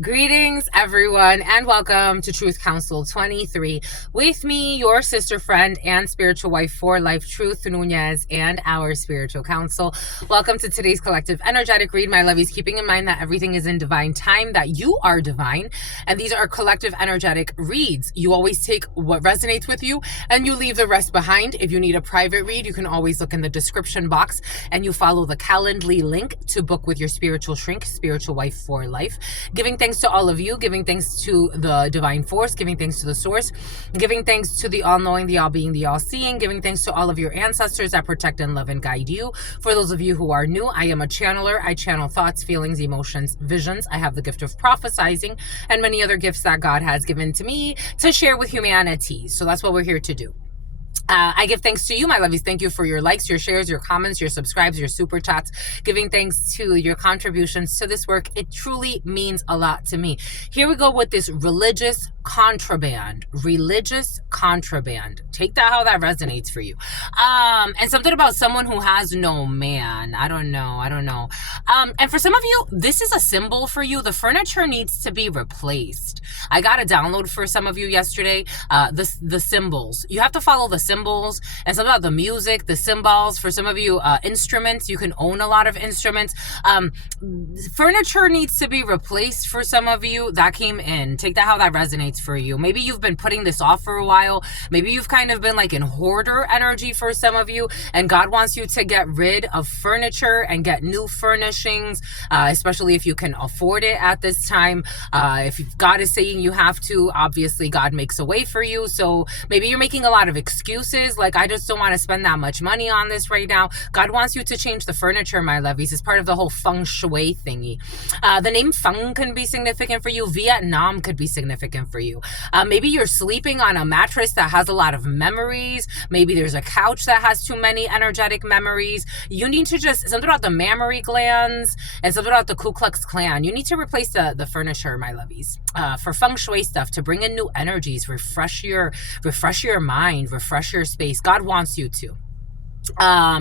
Greetings, everyone, and welcome to Truth Council 23. With me, your sister, friend, and spiritual wife for life, Truth Nunez, and our spiritual council. Welcome to today's collective energetic read, my lovies, keeping in mind that everything is in divine time, that you are divine, and these are collective energetic reads. You always take what resonates with you, and you leave the rest behind. If you need a private read, you can always look in the description box, and you follow the Calendly link to book with your spiritual shrink, spiritual wife for life. Giving thanks to all of you, giving thanks to the divine force, giving thanks to the source, giving thanks to the all-knowing, the all-being, the all-seeing, giving thanks to all of your ancestors that protect and love and guide you. For those of you who are new, I am a channeler. I channel thoughts, feelings, emotions, visions. I have the gift of prophesizing and many other gifts that God has given to me to share with humanity. So that's what we're here to do. I give thanks to you, my lovies. Thank you for your likes, your shares, your comments, your subscribes, your super chats. Giving thanks to your contributions to this work. It truly means a lot to me. Here we go with this religious contraband. Religious contraband. Take that how that resonates for you. And something about someone who has no man. I don't know. And for some of you, this is a symbol for you. The furniture needs to be replaced. I got a download for some of you yesterday. The symbols. You have to follow the symbols and something about the music, the cymbals. For some of you, instruments. You can own a lot of instruments. Furniture needs to be replaced for some of you. That came in. Take that how that resonates for you. Maybe you've been putting this off for a while. Maybe you've kind of been like in hoarder energy for some of you, and God wants you to get rid of furniture and get new furnishings, especially if you can afford it at this time. If God is saying you have to, obviously God makes a way for you. So maybe you're making a lot of excuses, like I just don't want to spend that much money on this right now. God wants you to change the furniture, my lovies. It's part of the whole feng shui thingy. The name feng can be significant for you. Vietnam could be significant for you. Maybe you're sleeping on a mattress that has a lot of memories. Maybe there's a couch that has too many energetic memories. You need to just, something about the mammary glands and something about the Ku Klux Klan. You need to replace the furniture, my lovies, for feng shui stuff, to bring in new energies, refresh your mind, refresh your space. God wants you to.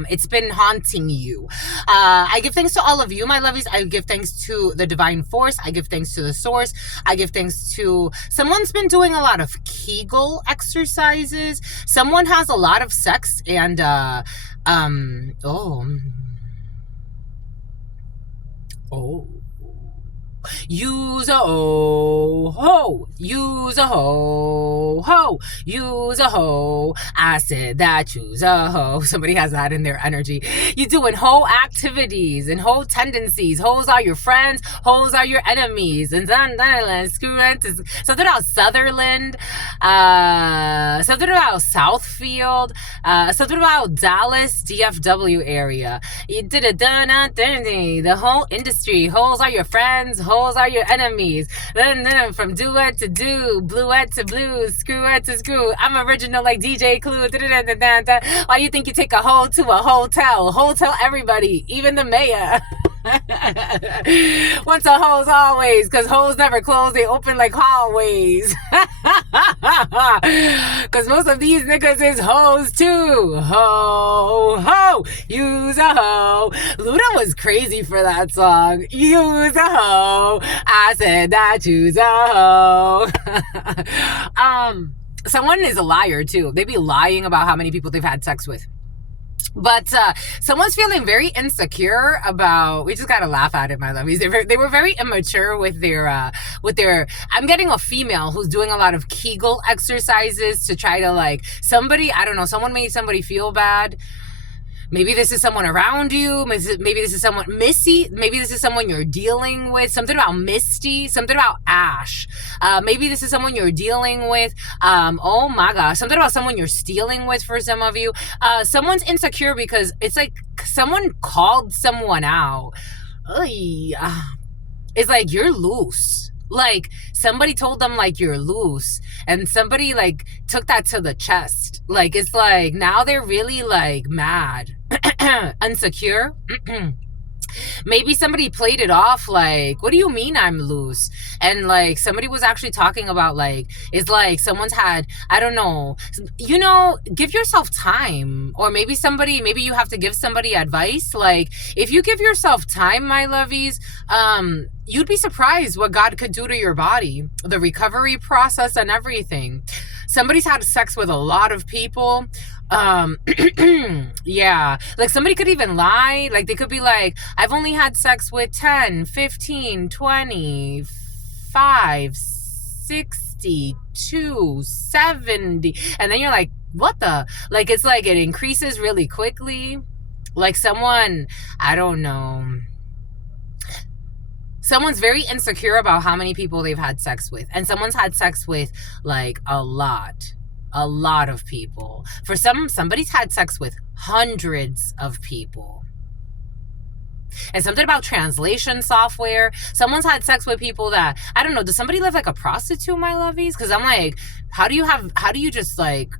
It's been haunting you. I give thanks to all of you, my lovies. I give thanks to the divine force. I give thanks to the source. I give thanks to someone's been doing a lot of Kegel exercises. Someone has a lot of sex and use a ho, use a ho, use a ho. I said that use a ho. Somebody has that in their energy. You're doing ho activities and ho tendencies. Hoes are your friends, hoes are your enemies. And then something about Sutherland, something about Southfield, something about Dallas, DFW area. You did a the whole industry. Hoes are your friends, hoes are your enemies. Then from duet to do, bluet to blue, screwet to screw. I'm original like DJ Clue. Why you think you take a hoe to a hotel? Hotel everybody, even the mayor. Once a hoes always, because hoes never close, they open like hallways. Because most of these niggas is hoes too. Ho, use a hoe. Luda was crazy for that song. Use a hoe. I said that use a hoe. Someone is a liar too. They be lying about how many people they've had sex with. But someone's feeling very insecure about, we just gotta laugh at it, my lovies. They were very immature with their, I'm getting a female who's doing a lot of Kegel exercises to try to like, somebody, I don't know, someone made somebody feel bad. Maybe this is someone around you. Maybe this is someone, Missy. Maybe this is someone you're dealing with. Something about Misty. Something about Ash. Maybe this is someone you're dealing with. Oh my gosh. Something about someone you're stealing with for some of you. Someone's insecure because it's like someone called someone out. It's like, you're loose. Like somebody told them like you're loose, and somebody like took that to the chest. Like it's like now they're really like mad, insecure. Maybe somebody played it off like, what do you mean I'm loose? And like somebody was actually talking about like, it's like someone's had, I don't know, you know, give yourself time. Or maybe you have to give somebody advice. Like if you give yourself time, my lovies, you'd be surprised what God could do to your body, the recovery process and everything. Somebody's had sex with a lot of people. Yeah, like somebody could even lie. Like they could be like, I've only had sex with 10, 15, 20, 5, 62, 70. And then you're like, what the? Like, it's like it increases really quickly. Like someone, I don't know. Someone's very insecure about how many people they've had sex with. And someone's had sex with like a lot of people. For somebody's had sex with hundreds of people. And something about translation software. Someone's had sex with people that, I don't know, does somebody live like a prostitute, my lovies? Because I'm like, how do you just like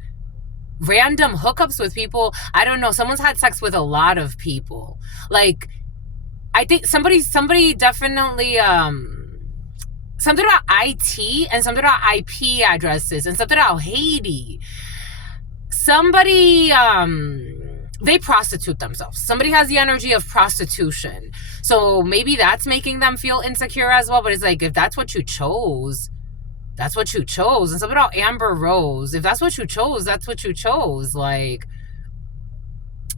random hookups with people? I don't know. Someone's had sex with a lot of people. Like, I think somebody definitely, something about IT and something about IP addresses and something about Haiti. Somebody, they prostitute themselves. Somebody has the energy of prostitution. So maybe that's making them feel insecure as well. But it's like, if that's what you chose, that's what you chose. And something about Amber Rose. If that's what you chose, that's what you chose. Like,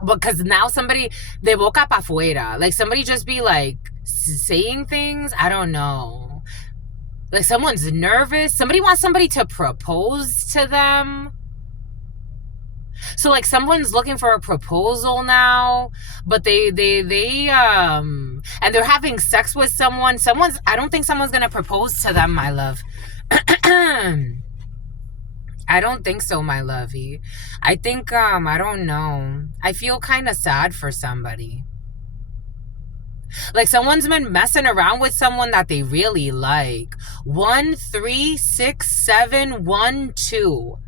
because now somebody, de boca pa fuera. Like somebody just be like saying things. I don't know. Like someone's nervous. Somebody wants somebody to propose to them. So like someone's looking for a proposal now, but they and they're having sex with someone. I don't think someone's gonna propose to them, my love. I don't think so, my lovey. I think I don't know. I feel kind of sad for somebody. Like someone's been messing around with someone that they really like. 1 3 6 7 1 2.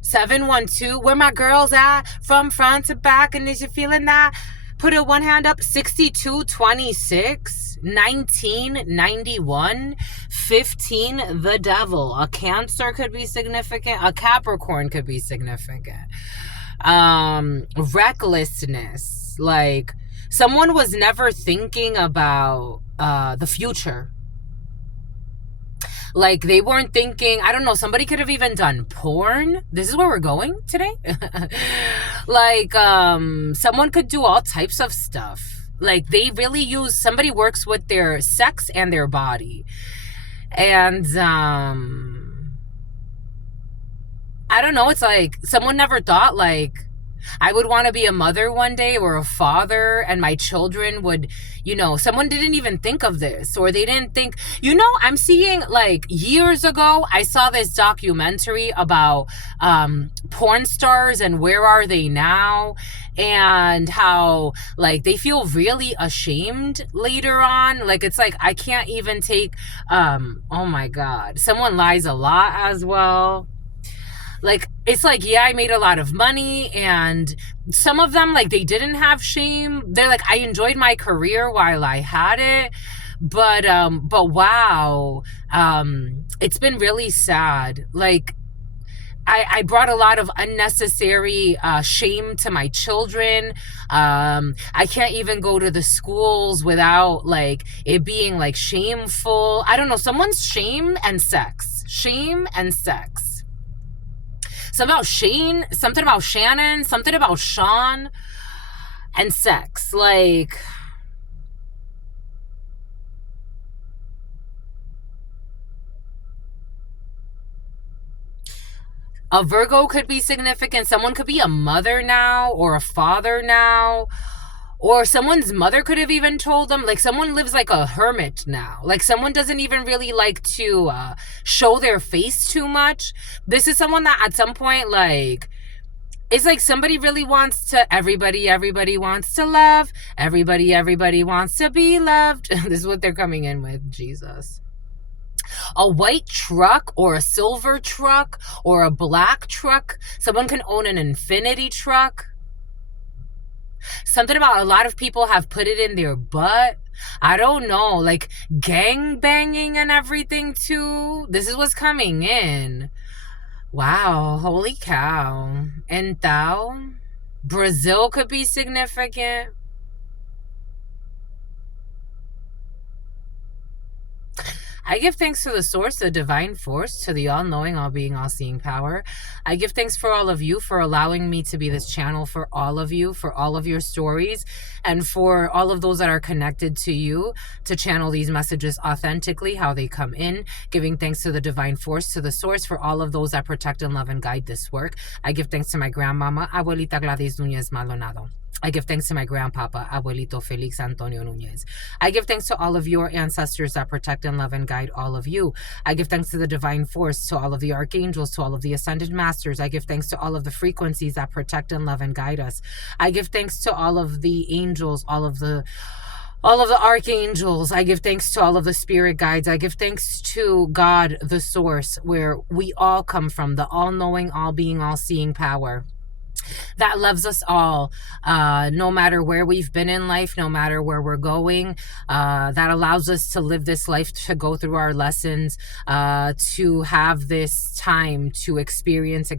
712, where my girls at? From front to back, and is you feeling that? Put a one hand up. 6226, 1991, 15, the devil. A Cancer could be significant. A Capricorn could be significant. Recklessness. Like someone was never thinking about the future. Like they weren't thinking, I don't know, somebody could have even done porn. This is where we're going today. Like someone could do all types of stuff. Like they really somebody works with their sex and their body. And I don't know, it's like someone never thought like I would want to be a mother one day or a father, and my children would, someone didn't even think of this, or they didn't think, I'm seeing like years ago, I saw this documentary about porn stars and where are they now, and how like they feel really ashamed later on. Like it's like, I can't even take, oh my God, someone lies a lot as well. Like, it's like, yeah, I made a lot of money, and some of them, like, they didn't have shame. They're like, I enjoyed my career while I had it, but wow, it's been really sad. Like, I brought a lot of unnecessary shame to my children. I can't even go to the schools without, like, it being, like, shameful. I don't know, someone's shame and sex. Shame and sex. Something about Shane, something about Shannon, something about Sean, and sex. Like, a Virgo could be significant. Someone could be a mother now or a father now. Or someone's mother could have even told them, like someone lives like a hermit now. Like someone doesn't even really like to show their face too much. This is someone that at some point, like, it's like somebody really wants to, everybody wants to love. Everybody wants to be loved. This is what they're coming in with, Jesus. A white truck or a silver truck or a black truck. Someone can own an infinity truck. Something about a lot of people have put it in their butt. I don't know, like gang banging and everything too. This is what's coming in. Wow, holy cow. And thou, Brazil could be significant. I give thanks to the source, the divine force, to the all-knowing, all-being, all-seeing power. I give thanks for all of you for allowing me to be this channel for all of you, for all of your stories, and for all of those that are connected to you to channel these messages authentically, how they come in. Giving thanks to the divine force, to the source, for all of those that protect and love and guide this work. I give thanks to my grandmama, Abuelita Gladys Núñez Maldonado. I give thanks to my grandpapa, Abuelito Felix Antonio Núñez. I give thanks to all of your ancestors that protect and love and guide all of you. I give thanks to the divine force, to all of the archangels, to all of the ascended masters. I give thanks to all of the frequencies that protect and love and guide us. I give thanks to all of the angels, all of the archangels. I give thanks to all of the spirit guides. I give thanks to God, the source, where we all come from, the all-knowing, all-being, all-seeing power that loves us all, no matter where we've been in life, no matter where we're going, that allows us to live this life, to go through our lessons, to have this time to experience.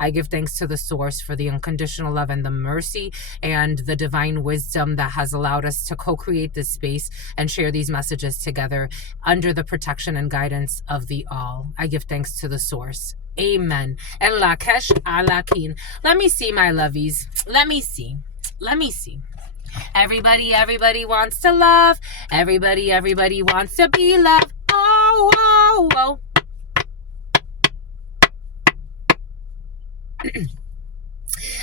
I give thanks to the source for the unconditional love and the mercy and the divine wisdom that has allowed us to co-create this space and share these messages together under the protection and guidance of the all. I give thanks to the source. Amen. And Lakesh Alakin. Let me see, my lovies. Let me see. Everybody wants to love. Everybody wants to be loved. Oh.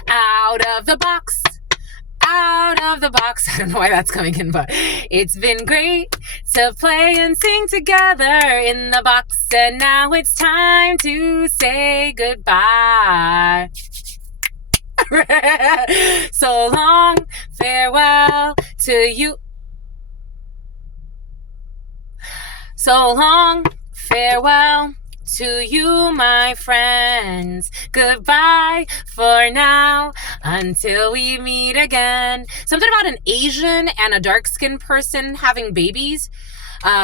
Out of the box. I don't know why that's coming in, but it's been great to play and sing together in the box, and now it's time to say goodbye. So long, farewell to you. So long, farewell to you, my friends. Goodbye for now until we meet again. Something about an Asian and a dark-skinned person having babies.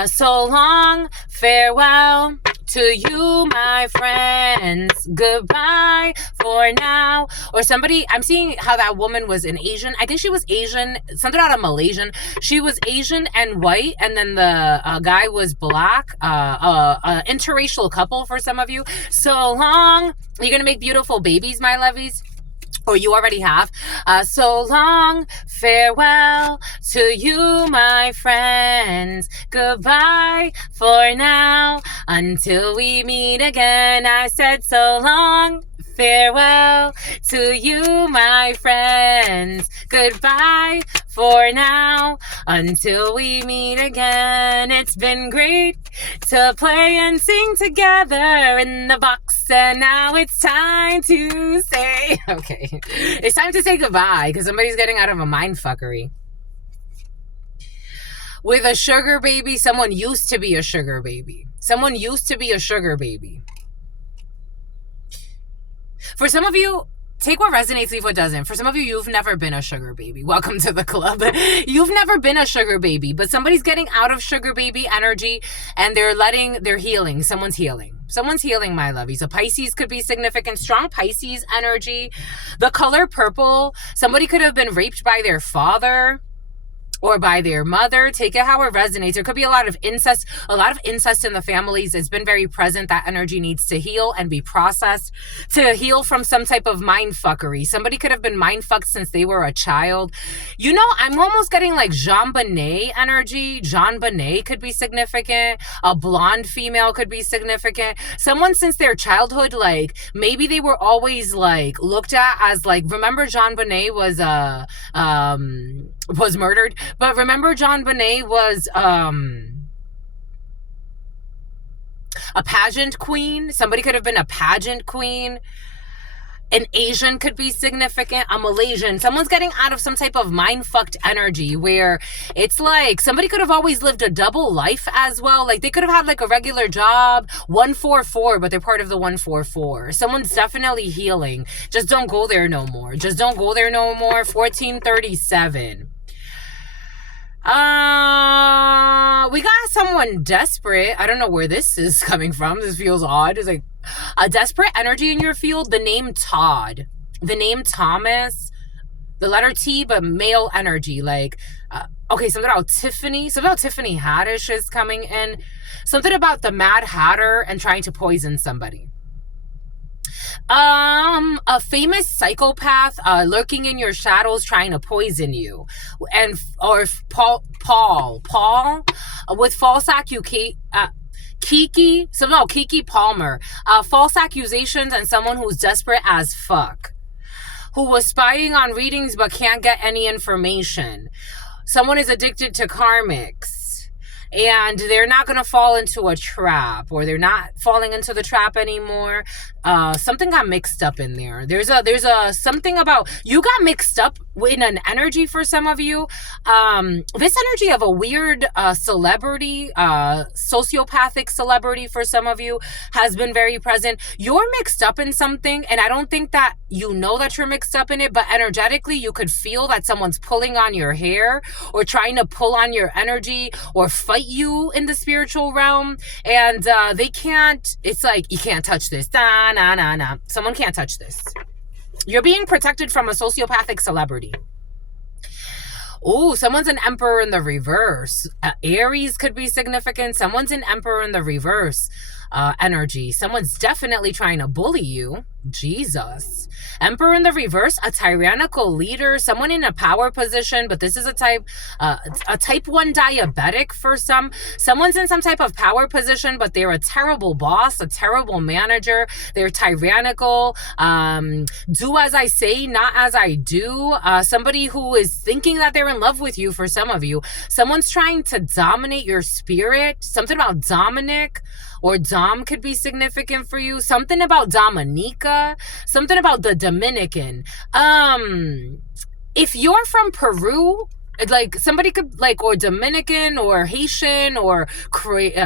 So long, farewell to you, my friends. Goodbye for now. Or somebody, I'm seeing how that woman was an Asian. I think she was Asian, something out of Malaysian. She was Asian and white, and then the guy was black. Interracial couple for some of you. So long. You're gonna make beautiful babies, my lovies. Or you already have. So long, farewell to you, my friends. Goodbye for now until we meet again. I said so long, farewell to you, my friends. Goodbye for now until we meet again. It's been great to play and sing together in the box, and now it's time to say, okay, it's time to say goodbye because somebody's getting out of a mind fuckery. With a sugar baby, someone used to be a sugar baby. Someone used to be a sugar baby. For some of you, take what resonates, leave what doesn't. For some of you, you've never been a sugar baby. Welcome to the club. You've never been a sugar baby, but somebody's getting out of sugar baby energy and they're healing. Someone's healing. Someone's healing, my lovies. A Pisces could be significant. Strong Pisces energy. The color purple. Somebody could have been raped by their father or by their mother. Take it how it resonates. There could be a lot of incest. A lot of incest in the families has been very present. That energy needs to heal and be processed to heal from some type of mind fuckery. Somebody could have been mind fucked since they were a child. You know, I'm almost getting like Jean Bonnet energy. Jean Bonnet could be significant. A blonde female could be significant. Someone since their childhood, like maybe they were always like looked at as like, remember Jean Bonnet was murdered, but remember Jean Bonnet was a pageant queen. Somebody could have been a pageant queen. An Asian could be significant. A Malaysian. Someone's getting out of some type of mind-fucked energy where it's like somebody could have always lived a double life as well. Like they could have had like a regular job, 144, but they're part of the 144. Someone's definitely healing. Just don't go there no more. 1437. We got someone desperate. I don't know where this is coming from. This feels odd. It's like a desperate energy in your field. The name Todd, the name Thomas, the letter T, but male energy. Like okay, something about Tiffany Haddish is coming in. Something about the Mad Hatter and trying to poison somebody. A famous psychopath lurking in your shadows trying to poison you. And or Paul with false accusation, Kiki Palmer, false accusations, and someone who's desperate as fuck, who was spying on readings but can't get any information. Someone is addicted to karmics and they're not going to fall into a trap, or they're not falling into the trap anymore. Something got mixed up in there. There's a something about, you got mixed up in an energy for some of you. This energy of a weird celebrity, sociopathic celebrity for some of you has been very present. You're mixed up in something, and I don't think that you know that you're mixed up in it, but energetically you could feel that someone's pulling on your hair or trying to pull on your energy or fight you in the spiritual realm, and they can't. It's like, you can't touch this. Nah. Someone can't touch this. You're being protected from a sociopathic celebrity. Oh, someone's an Emperor in the reverse. Aries could be significant. Someone's an Emperor in the reverse energy. Someone's definitely trying to bully you. Jesus. Emperor in the reverse, a tyrannical leader, someone in a power position, but this is a type 1 diabetic for some. Someone's in some type of power position, but they're a terrible boss, a terrible manager. They're tyrannical. Do as I say, not as I do. Somebody who is thinking that they're in love with you for some of you. Someone's trying to dominate your spirit. Something about Dominic or Dom could be significant for you. Something about Dominica. Something about the Dominican. If you're from Peru, like somebody could, like, or Dominican or Haitian or creatine,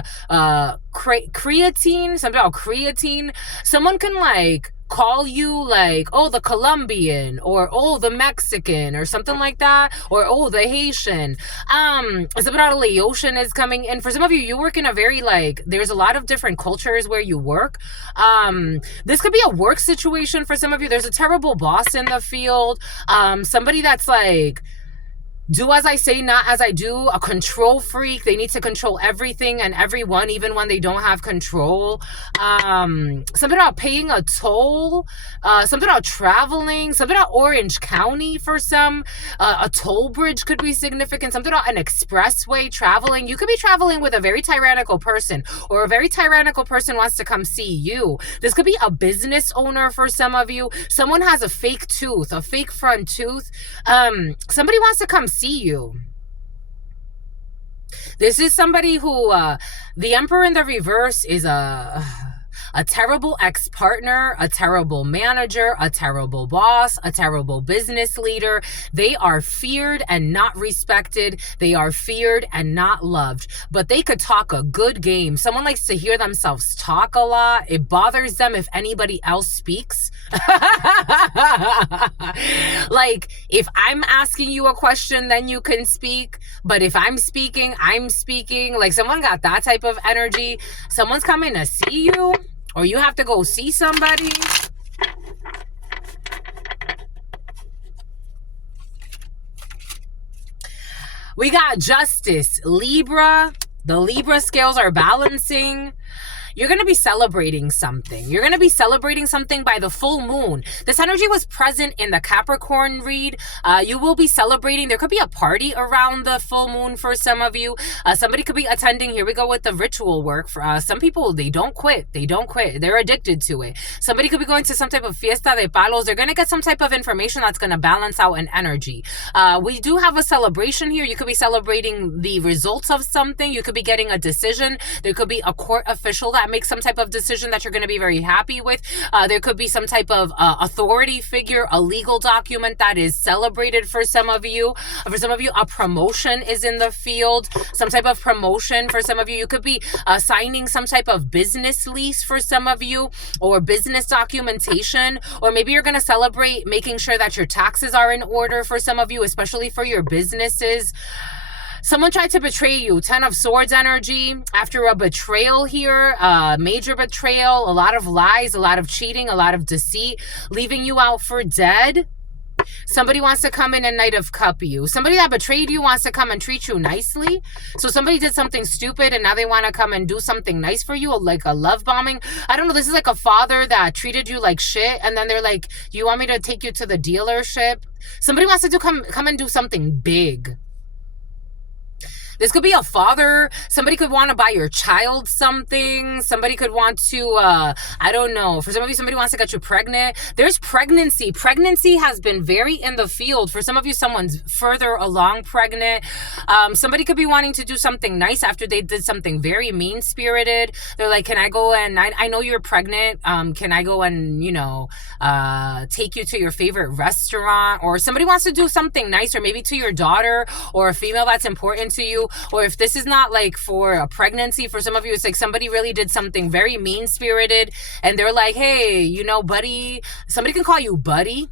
something about creatine. Someone can like call you like, oh, the Colombian, or oh, the Mexican, or something like that, or oh, the Haitian. Something about Laotian is coming in. For some of you, you work in a very, like, there's a lot of different cultures where you work. This could be a work situation for some of you. There's a terrible boss in the field. Somebody that's like, do as I say, not as I do. A control freak. They need to control everything and everyone, even when they don't have control. Something about paying a toll. Something about traveling. Something about Orange County for some. A toll bridge could be significant. Something about an expressway traveling. You could be traveling with a very tyrannical person, or a very tyrannical person wants to come see you. This could be a business owner for some of you. Someone has a fake tooth, a fake front tooth. Somebody wants to come see you. This is somebody who, the Emperor in the reverse is a terrible ex-partner, a terrible manager, a terrible boss, a terrible business leader. They are feared and not respected. They are feared and not loved, but they could talk a good game. Someone likes to hear themselves talk a lot. It bothers them if anybody else speaks. Like, if I'm asking you a question, then you can speak. But if I'm speaking, I'm speaking. Like, someone got that type of energy. Someone's coming to see you, or you have to go see somebody. We got Justice, Libra. The Libra scales are balancing. You're going to be celebrating something. You're going to be celebrating something by the full moon. This energy was present in the Capricorn read. You will be celebrating. There could be a party around the full moon for some of you. Somebody could be attending. Here we go with the ritual work. For some people, they don't quit. They don't quit. They're addicted to it. Somebody could be going to some type of fiesta de palos. They're going to get some type of information that's going to balance out an energy. We do have a celebration here. You could be celebrating the results of something. You could be getting a decision. There could be a court official that makes some type of decision that you're going to be very happy with. There could be some type of authority figure, a legal document that is celebrated for some of you. For some of you, a promotion is in the field, some type of promotion for some of you. You could be signing some type of business lease for some of you, or business documentation, or maybe you're going to celebrate making sure that your taxes are in order for some of you, especially for your businesses. Someone tried to betray you. 10 of Swords energy. After a betrayal here, major betrayal, a lot of lies, a lot of cheating, a lot of deceit, leaving you out for dead. Somebody wants to come in and Knight of Cup you. Somebody that betrayed you wants to come and treat you nicely. So somebody did something stupid and now they want to come and do something nice for you, like a love bombing. I don't know. This is like a father that treated you like shit. And then they're like, you want me to take you to the dealership? Somebody wants to come and do something big. This could be a father. Somebody could want to buy your child something. Somebody could want to, I don't know. For some of you, somebody wants to get you pregnant. There's pregnancy. Pregnancy has been very in the field. For some of you, someone's further along pregnant. Somebody could be wanting to do something nice after they did something very mean-spirited. They're like, can I go and, I know you're pregnant. Can I go and, take you to your favorite restaurant? Or somebody wants to do something nice, or maybe to your daughter or a female that's important to you. Or if this is not like for a pregnancy, for some of you, it's like somebody really did something very mean-spirited and they're like, hey, buddy, somebody can call you buddy.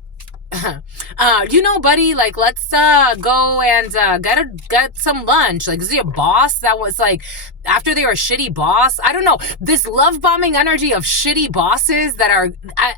Buddy, like, let's go and get some lunch. Like, is he a boss that was like, after they were a shitty boss? I don't know. This love bombing energy of shitty bosses that are,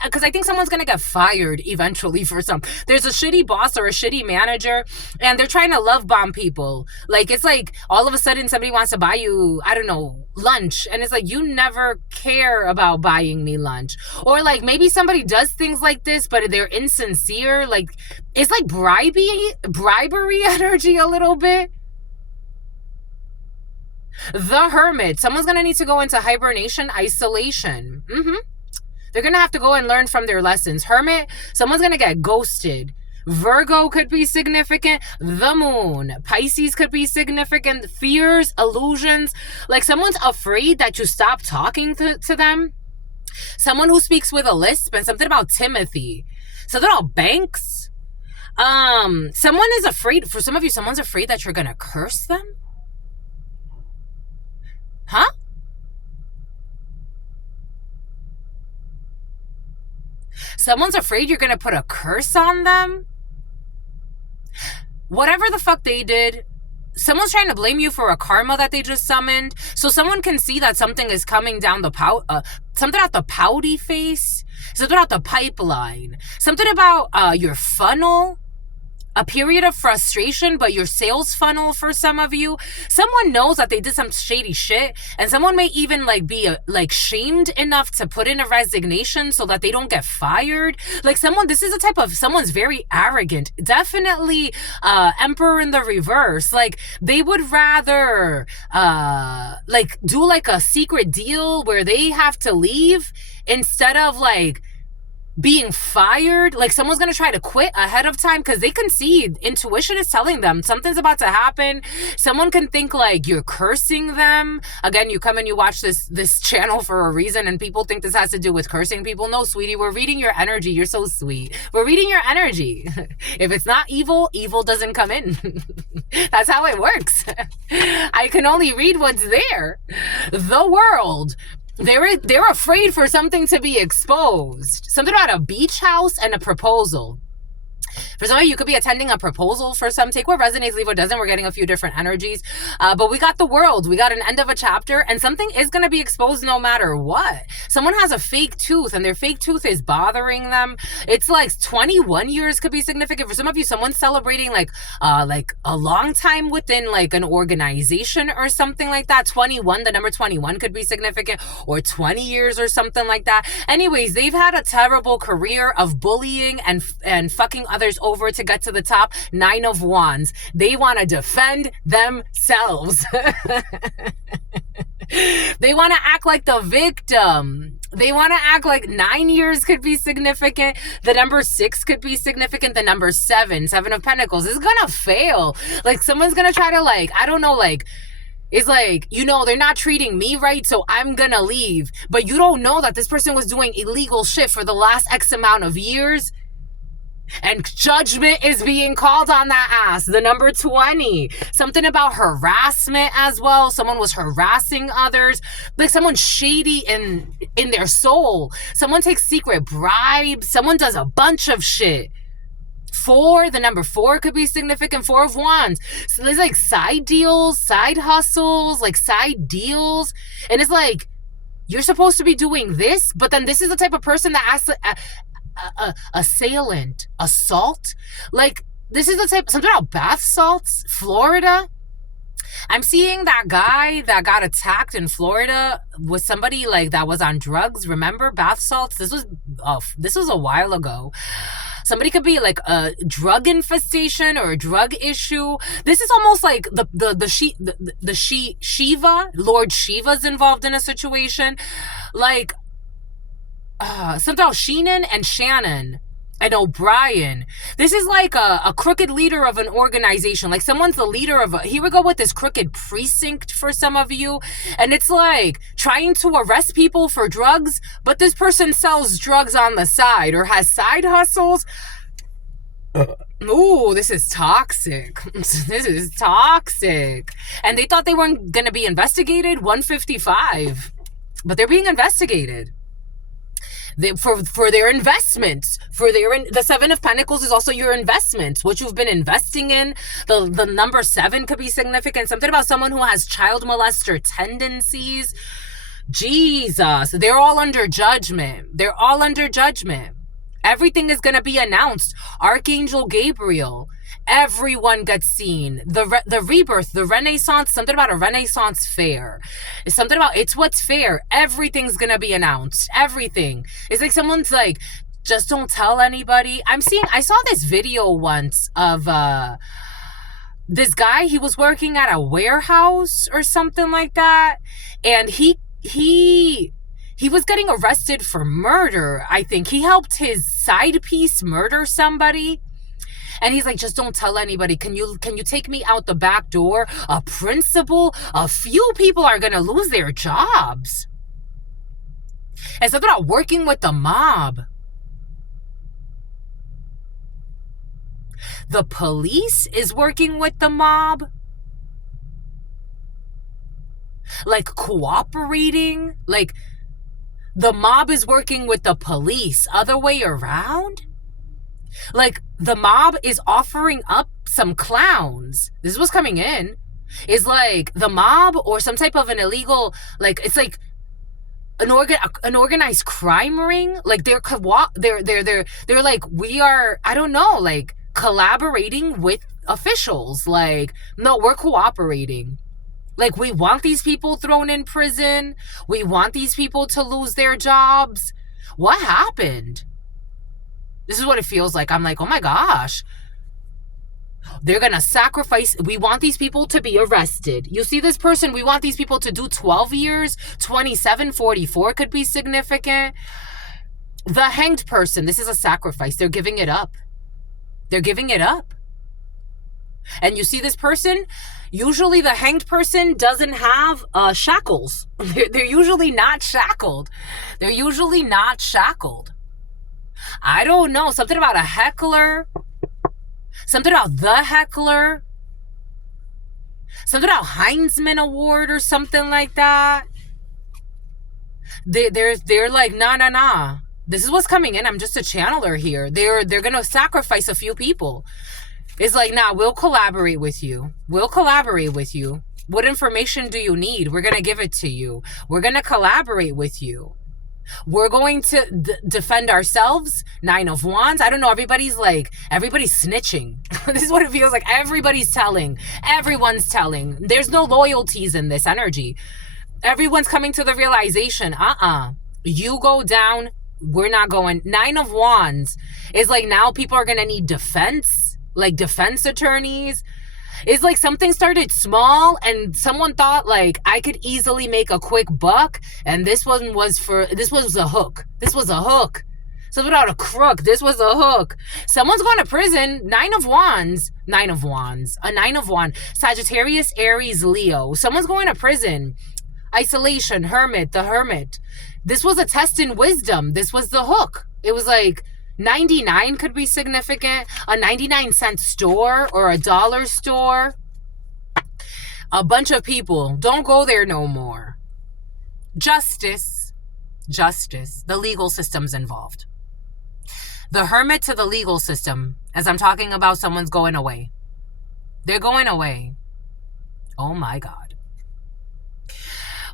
because I think someone's gonna get fired eventually for some. There's a shitty boss or a shitty manager and they're trying to love bomb people. Like, it's like all of a sudden somebody wants to buy you, I don't know, lunch, and it's like, you never care about buying me lunch. Or like maybe somebody does things like this but they're insincere. Like, it's like bribery energy a little bit. The Hermit. Someone's gonna need to go into hibernation, isolation. They're gonna have to go and learn from their lessons. Hermit, someone's gonna get ghosted. Virgo could be significant. The Moon. Pisces could be significant. Fears, illusions. Like, someone's afraid that you stop talking to them. Someone who speaks with a lisp, and something about Timothy. Something about banks. Someone is afraid. For some of you, someone's afraid that you're gonna curse them. Huh? Someone's afraid you're gonna put a curse on them. Whatever the fuck they did, someone's trying to blame you for a karma that they just summoned. So someone can see that something is coming down the something out the pouty face, something out the pipeline, something about your funnel. A period of frustration, but your sales funnel for some of you. Someone knows that they did some shady shit, and someone may even be shamed enough to put in a resignation so that they don't get fired. Like, this is a type of, someone's very arrogant. Definitely Emperor in the reverse. Like, they would rather do like a secret deal where they have to leave instead of being fired. Like, someone's gonna try to quit ahead of time because they can see, intuition is telling them something's about to happen. Someone can think like you're cursing them. Again, you come and you watch this channel for a reason, and people think this has to do with cursing people. No, sweetie, we're reading your energy. You're so sweet. We're reading your energy. If it's not evil, evil doesn't come in. That's how it works. I can only read what's there. The World. They're afraid for something to be exposed. Something about a beach house and a proposal. For some of you, you could be attending a proposal for some. Take what resonates, leave what doesn't. We're getting a few different energies. But we got the World. We got an end of a chapter, and something is going to be exposed no matter what. Someone has a fake tooth, and their fake tooth is bothering them. It's like 21 years could be significant. For some of you, someone's celebrating a long time within an organization or something like that. 21, the number 21 could be significant, or 20 years or something like that. Anyways, they've had a terrible career of bullying and fucking others over to get to the top. 9 of Wands. They want to defend themselves. They want to act like the victim. They want to act like 9 years could be significant. The number 6 could be significant. The number 7 of Pentacles is gonna fail. Like, someone's gonna try to I don't know, it's they're not treating me right, so I'm gonna leave. But you don't know that this person was doing illegal shit for the last X amount of years. And judgment is being called on that ass. The number 20. Something about harassment as well. Someone was harassing others. Like, someone's shady in their soul. Someone takes secret bribes. Someone does a bunch of shit. 4, the number 4 could be significant. 4 of Wands. So there's side deals, side hustles, side deals. And it's you're supposed to be doing this, but then this is the type of person that asks... assailant, assault. Like, this is the type, something about bath salts, Florida. I'm seeing that guy that got attacked in Florida with somebody like that was on drugs. Remember bath salts? This was a while ago. Somebody could be like a drug infestation or a drug issue. This is almost like Shiva, Lord Shiva's involved in a situation. Like somehow Sheenan and Shannon and O'Brien. This is like a crooked leader of an organization. Like someone's the leader of here we go with this crooked precinct for some of you. And it's like trying to arrest people for drugs, but this person sells drugs on the side or has side hustles. Ooh, this is toxic. This is toxic. And they thought they weren't going to be investigated. 155. But they're being investigated. For their investments, the Seven of Pentacles is also your investments, what you've been investing in. The number 7 could be significant. Something about someone who has child molester tendencies. Jesus, they're all under judgment. They're all under judgment. Everything is going to be announced. Archangel Gabriel. Everyone gets seen. The rebirth, the renaissance, something about a renaissance fair. It's something about it's what's fair. Everything's gonna be announced. Everything. It's like someone's like, just don't tell anybody. I saw this video once of this guy. He was working at a warehouse or something like that. And he was getting arrested for murder, I think. He helped his side piece murder somebody. And he's like, just don't tell anybody. Can you take me out the back door? A principal, a few people are going to lose their jobs. And something about working with the mob. The police is working with the mob. Like cooperating. Like the mob is working with the police. Other way around. Like, the mob is offering up some clowns. This is what's coming in. Is like the mob or some type of an illegal, like, it's like an organized crime ring. Like, they're like, we are, I don't know, like, collaborating with officials. Like, no, we're cooperating. Like, we want these people thrown in prison. We want these people to lose their jobs. What happened? This is what it feels like. I'm like, oh my gosh. They're going to sacrifice. We want these people to be arrested. You see this person? We want these people to do 12 years. 27, 44 could be significant. The hanged person. This is a sacrifice. They're giving it up. They're giving it up. And you see this person? Usually the hanged person doesn't have shackles. They're usually not shackled. They're usually not shackled. I don't know. Something about a heckler. Something about the heckler. Something about Heisman Award or something like that. They're like, nah. This is what's coming in. I'm just a channeler here. They're gonna sacrifice a few people. It's like, nah, we'll collaborate with you. We'll collaborate with you. What information do you need? We're gonna give it to you. We're gonna collaborate with you. We're going to defend ourselves. 9 of Wands. I don't know. Everybody's snitching. This is what it feels like. Everybody's telling. Everyone's telling. There's no loyalties in this energy. Everyone's coming to the realization, you go down, we're not going. 9 of Wands is like now people are going to need defense, like defense attorneys. It's like something started small and someone thought like I could easily make a quick buck, and this was a hook. This was a hook. Something about a crook. This was a hook. Someone's going to prison. 9 of Wands. 9 of Wands. A 9 of Wands. Sagittarius, Aries, Leo. Someone's going to prison. Isolation. Hermit. The Hermit. This was a test in wisdom. This was the hook. It was like 99 could be significant. A 99-cent store or a dollar store. A bunch of people. Don't go there no more. Justice. Justice. The legal system's involved. The Hermit to the legal system, as I'm talking about someone's going away. They're going away. Oh my God.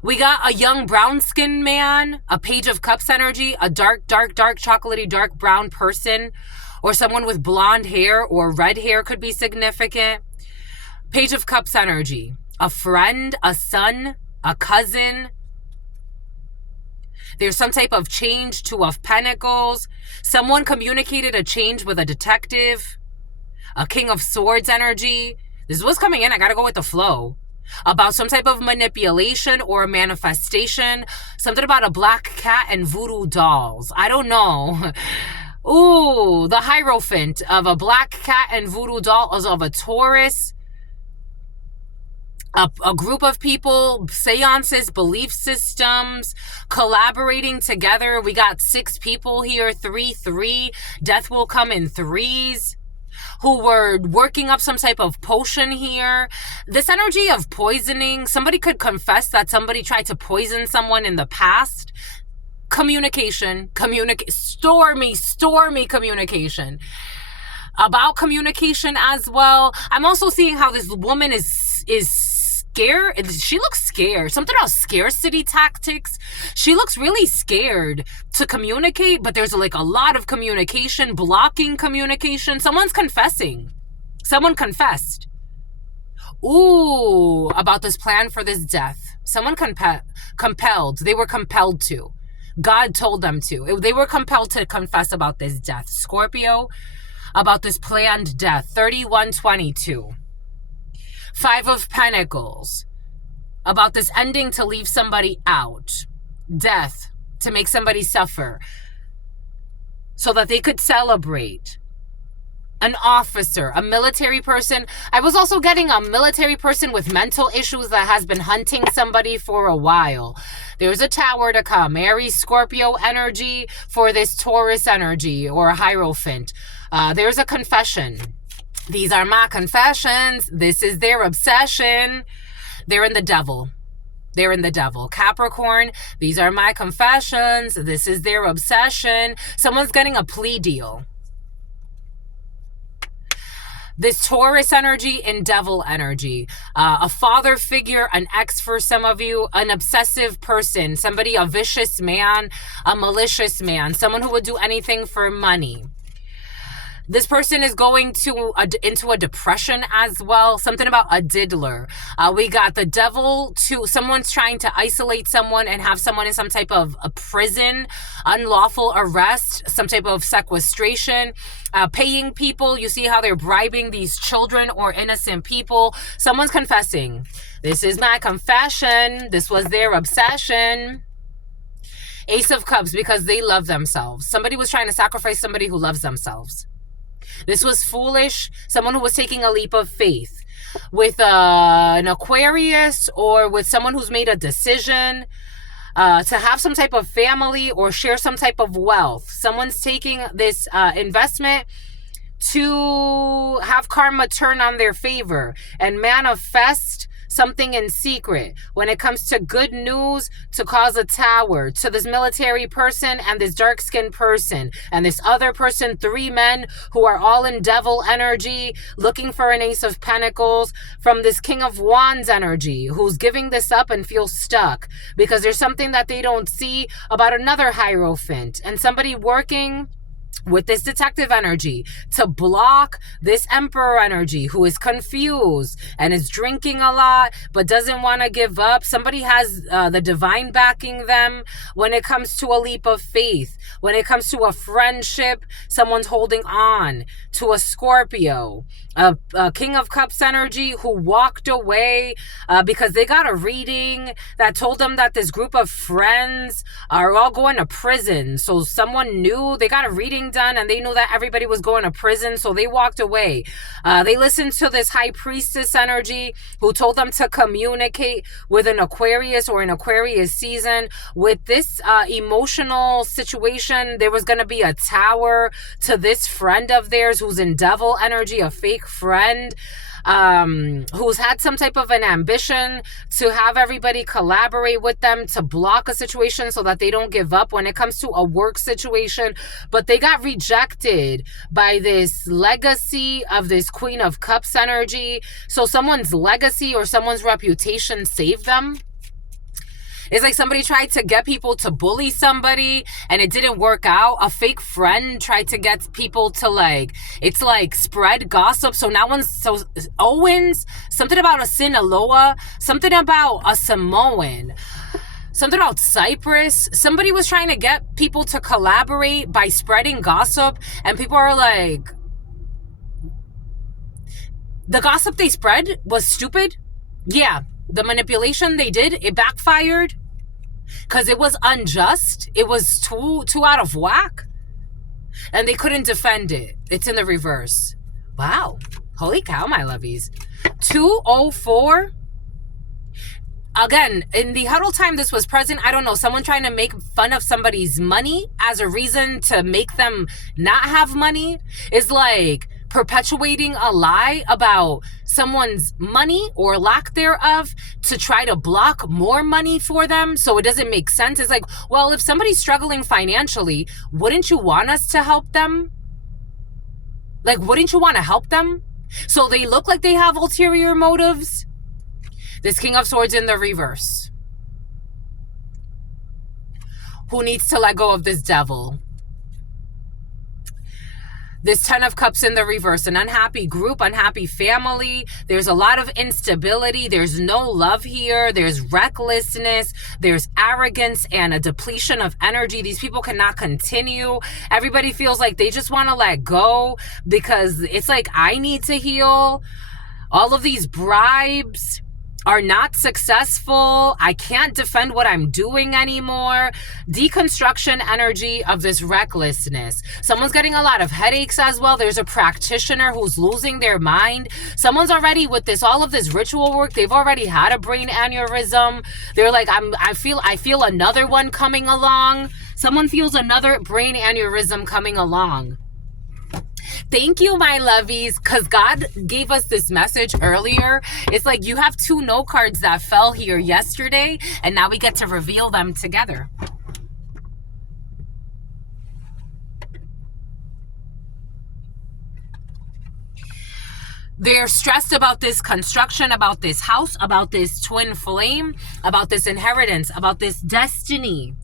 We got a young brown-skinned man, a Page of Cups energy, a dark, chocolatey, dark brown person, or someone with blonde hair or red hair could be significant. Page of Cups energy, a friend, a son, a cousin. There's some type of change. Two of Pentacles. Someone communicated a change with a detective. A King of Swords energy. This is what's coming in. I gotta go with the flow. About some type of manipulation or manifestation. Something about a black cat and voodoo dolls. I don't know. Ooh, the Hierophant of a black cat and voodoo dolls of a Taurus. A group of people, seances, belief systems, collaborating together. We got 6 people here, 3. Death will come in 3s. Who were working up some type of potion here. This energy of poisoning, somebody could confess that somebody tried to poison someone in the past. Communication, stormy communication. About communication as well. I'm also seeing how this woman is scared. She looks scared. Something about scarcity tactics. She looks really scared to communicate, but there's like a lot of communication, blocking communication. Someone's confessing. Someone confessed. Ooh, about this plan for this death. Someone compelled. They were compelled to. God told them to. They were compelled to confess about this death. Scorpio, about this planned death. 3122. 5 of Pentacles, about this ending to leave somebody out. Death, to make somebody suffer so that they could celebrate. An officer, a military person. I was also getting a military person with mental issues that has been hunting somebody for a while. There's a Tower to come. Aries, Scorpio energy for this Taurus energy or a Hierophant. There's a confession. These are my confessions. This is their obsession. They're in the devil. They're in the devil. Capricorn, these are my confessions. This is their obsession. Someone's getting a plea deal. This Taurus energy and devil energy. A father figure, an ex for some of you, an obsessive person, somebody, a vicious man, a malicious man, someone who would do anything for money. This person is going into a depression as well. Something about a diddler. We got the devil to someone's trying to isolate someone and have someone in some type of a prison, unlawful arrest, some type of sequestration, paying people. You see how they're bribing these children or innocent people. Someone's confessing. This is my confession. This was their obsession. Ace of Cups, because they love themselves. Somebody was trying to sacrifice somebody who loves themselves. This was foolish. Someone who was taking a leap of faith. With an Aquarius or with someone who's made a decision to have some type of family or share some type of wealth. Someone's taking this investment to have karma turn on their favor and manifest something in secret. When it comes to good news, to cause a tower, to this military person and this dark-skinned person and this other person, 3 men who are all in devil energy, looking for an Ace of Pentacles, from this King of Wands energy, who's giving this up and feels stuck because there's something that they don't see about another Hierophant and somebody working with this detective energy to block this Emperor energy who is confused and is drinking a lot but doesn't want to give up. Somebody has the divine backing them when it comes to a leap of faith. When it comes to a friendship, someone's holding on to a Scorpio. A King of Cups energy who walked away because they got a reading that told them that this group of friends are all going to prison. So someone knew, they got a reading done and they knew that everybody was going to prison, so they walked away. They listened to this High Priestess energy who told them to communicate with an Aquarius or an Aquarius season. With this emotional situation, there was going to be a tower to this friend of theirs who's in devil energy, a fake friend who's had some type of an ambition to have everybody collaborate with them to block a situation so that they don't give up when it comes to a work situation. But they got rejected by this legacy of this Queen of Cups energy. So someone's legacy or someone's reputation saved them. It's like somebody tried to get people to bully somebody and it didn't work out. A fake friend tried to get people to it's like spread gossip. So now Owens, something about a Sinaloa, something about a Samoan, something about Cyprus. Somebody was trying to get people to collaborate by spreading gossip, and people are like, the gossip they spread was stupid. Yeah, the manipulation they did, it backfired because it was unjust. It was too out of whack, and they couldn't defend it. It's in the reverse. Wow. Holy cow, my lovies. 204. Again, in the huddle time this was present, I don't know, someone trying to make fun of somebody's money as a reason to make them not have money is like perpetuating a lie about someone's money or lack thereof to try to block more money for them. So it doesn't make sense. It's like, well, if somebody's struggling financially, wouldn't you want us to help them? Like, wouldn't you want to help them? So they look like they have ulterior motives. This King of Swords in the reverse. Who needs to let go of this devil? This 10 of Cups in the reverse. An unhappy group, unhappy family. There's a lot of instability. There's no love here. There's recklessness. There's arrogance and a depletion of energy. These people cannot continue. Everybody feels like they just want to let go because it's like, I need to heal. All of these bribes are not successful. I can't defend what I'm doing anymore. Deconstruction energy of this recklessness. Someone's getting a lot of headaches as well. There's a practitioner who's losing their mind. Someone's already with this, all of this ritual work. They've already had a brain aneurysm. They're like, I feel another one coming along. Someone feels another brain aneurysm coming along. Thank you, my lovies, because God gave us this message earlier. It's like you have 2 no cards that fell here yesterday, and now we get to reveal them together. They're stressed about this construction, about this house, about this twin flame, about this inheritance, about this destiny.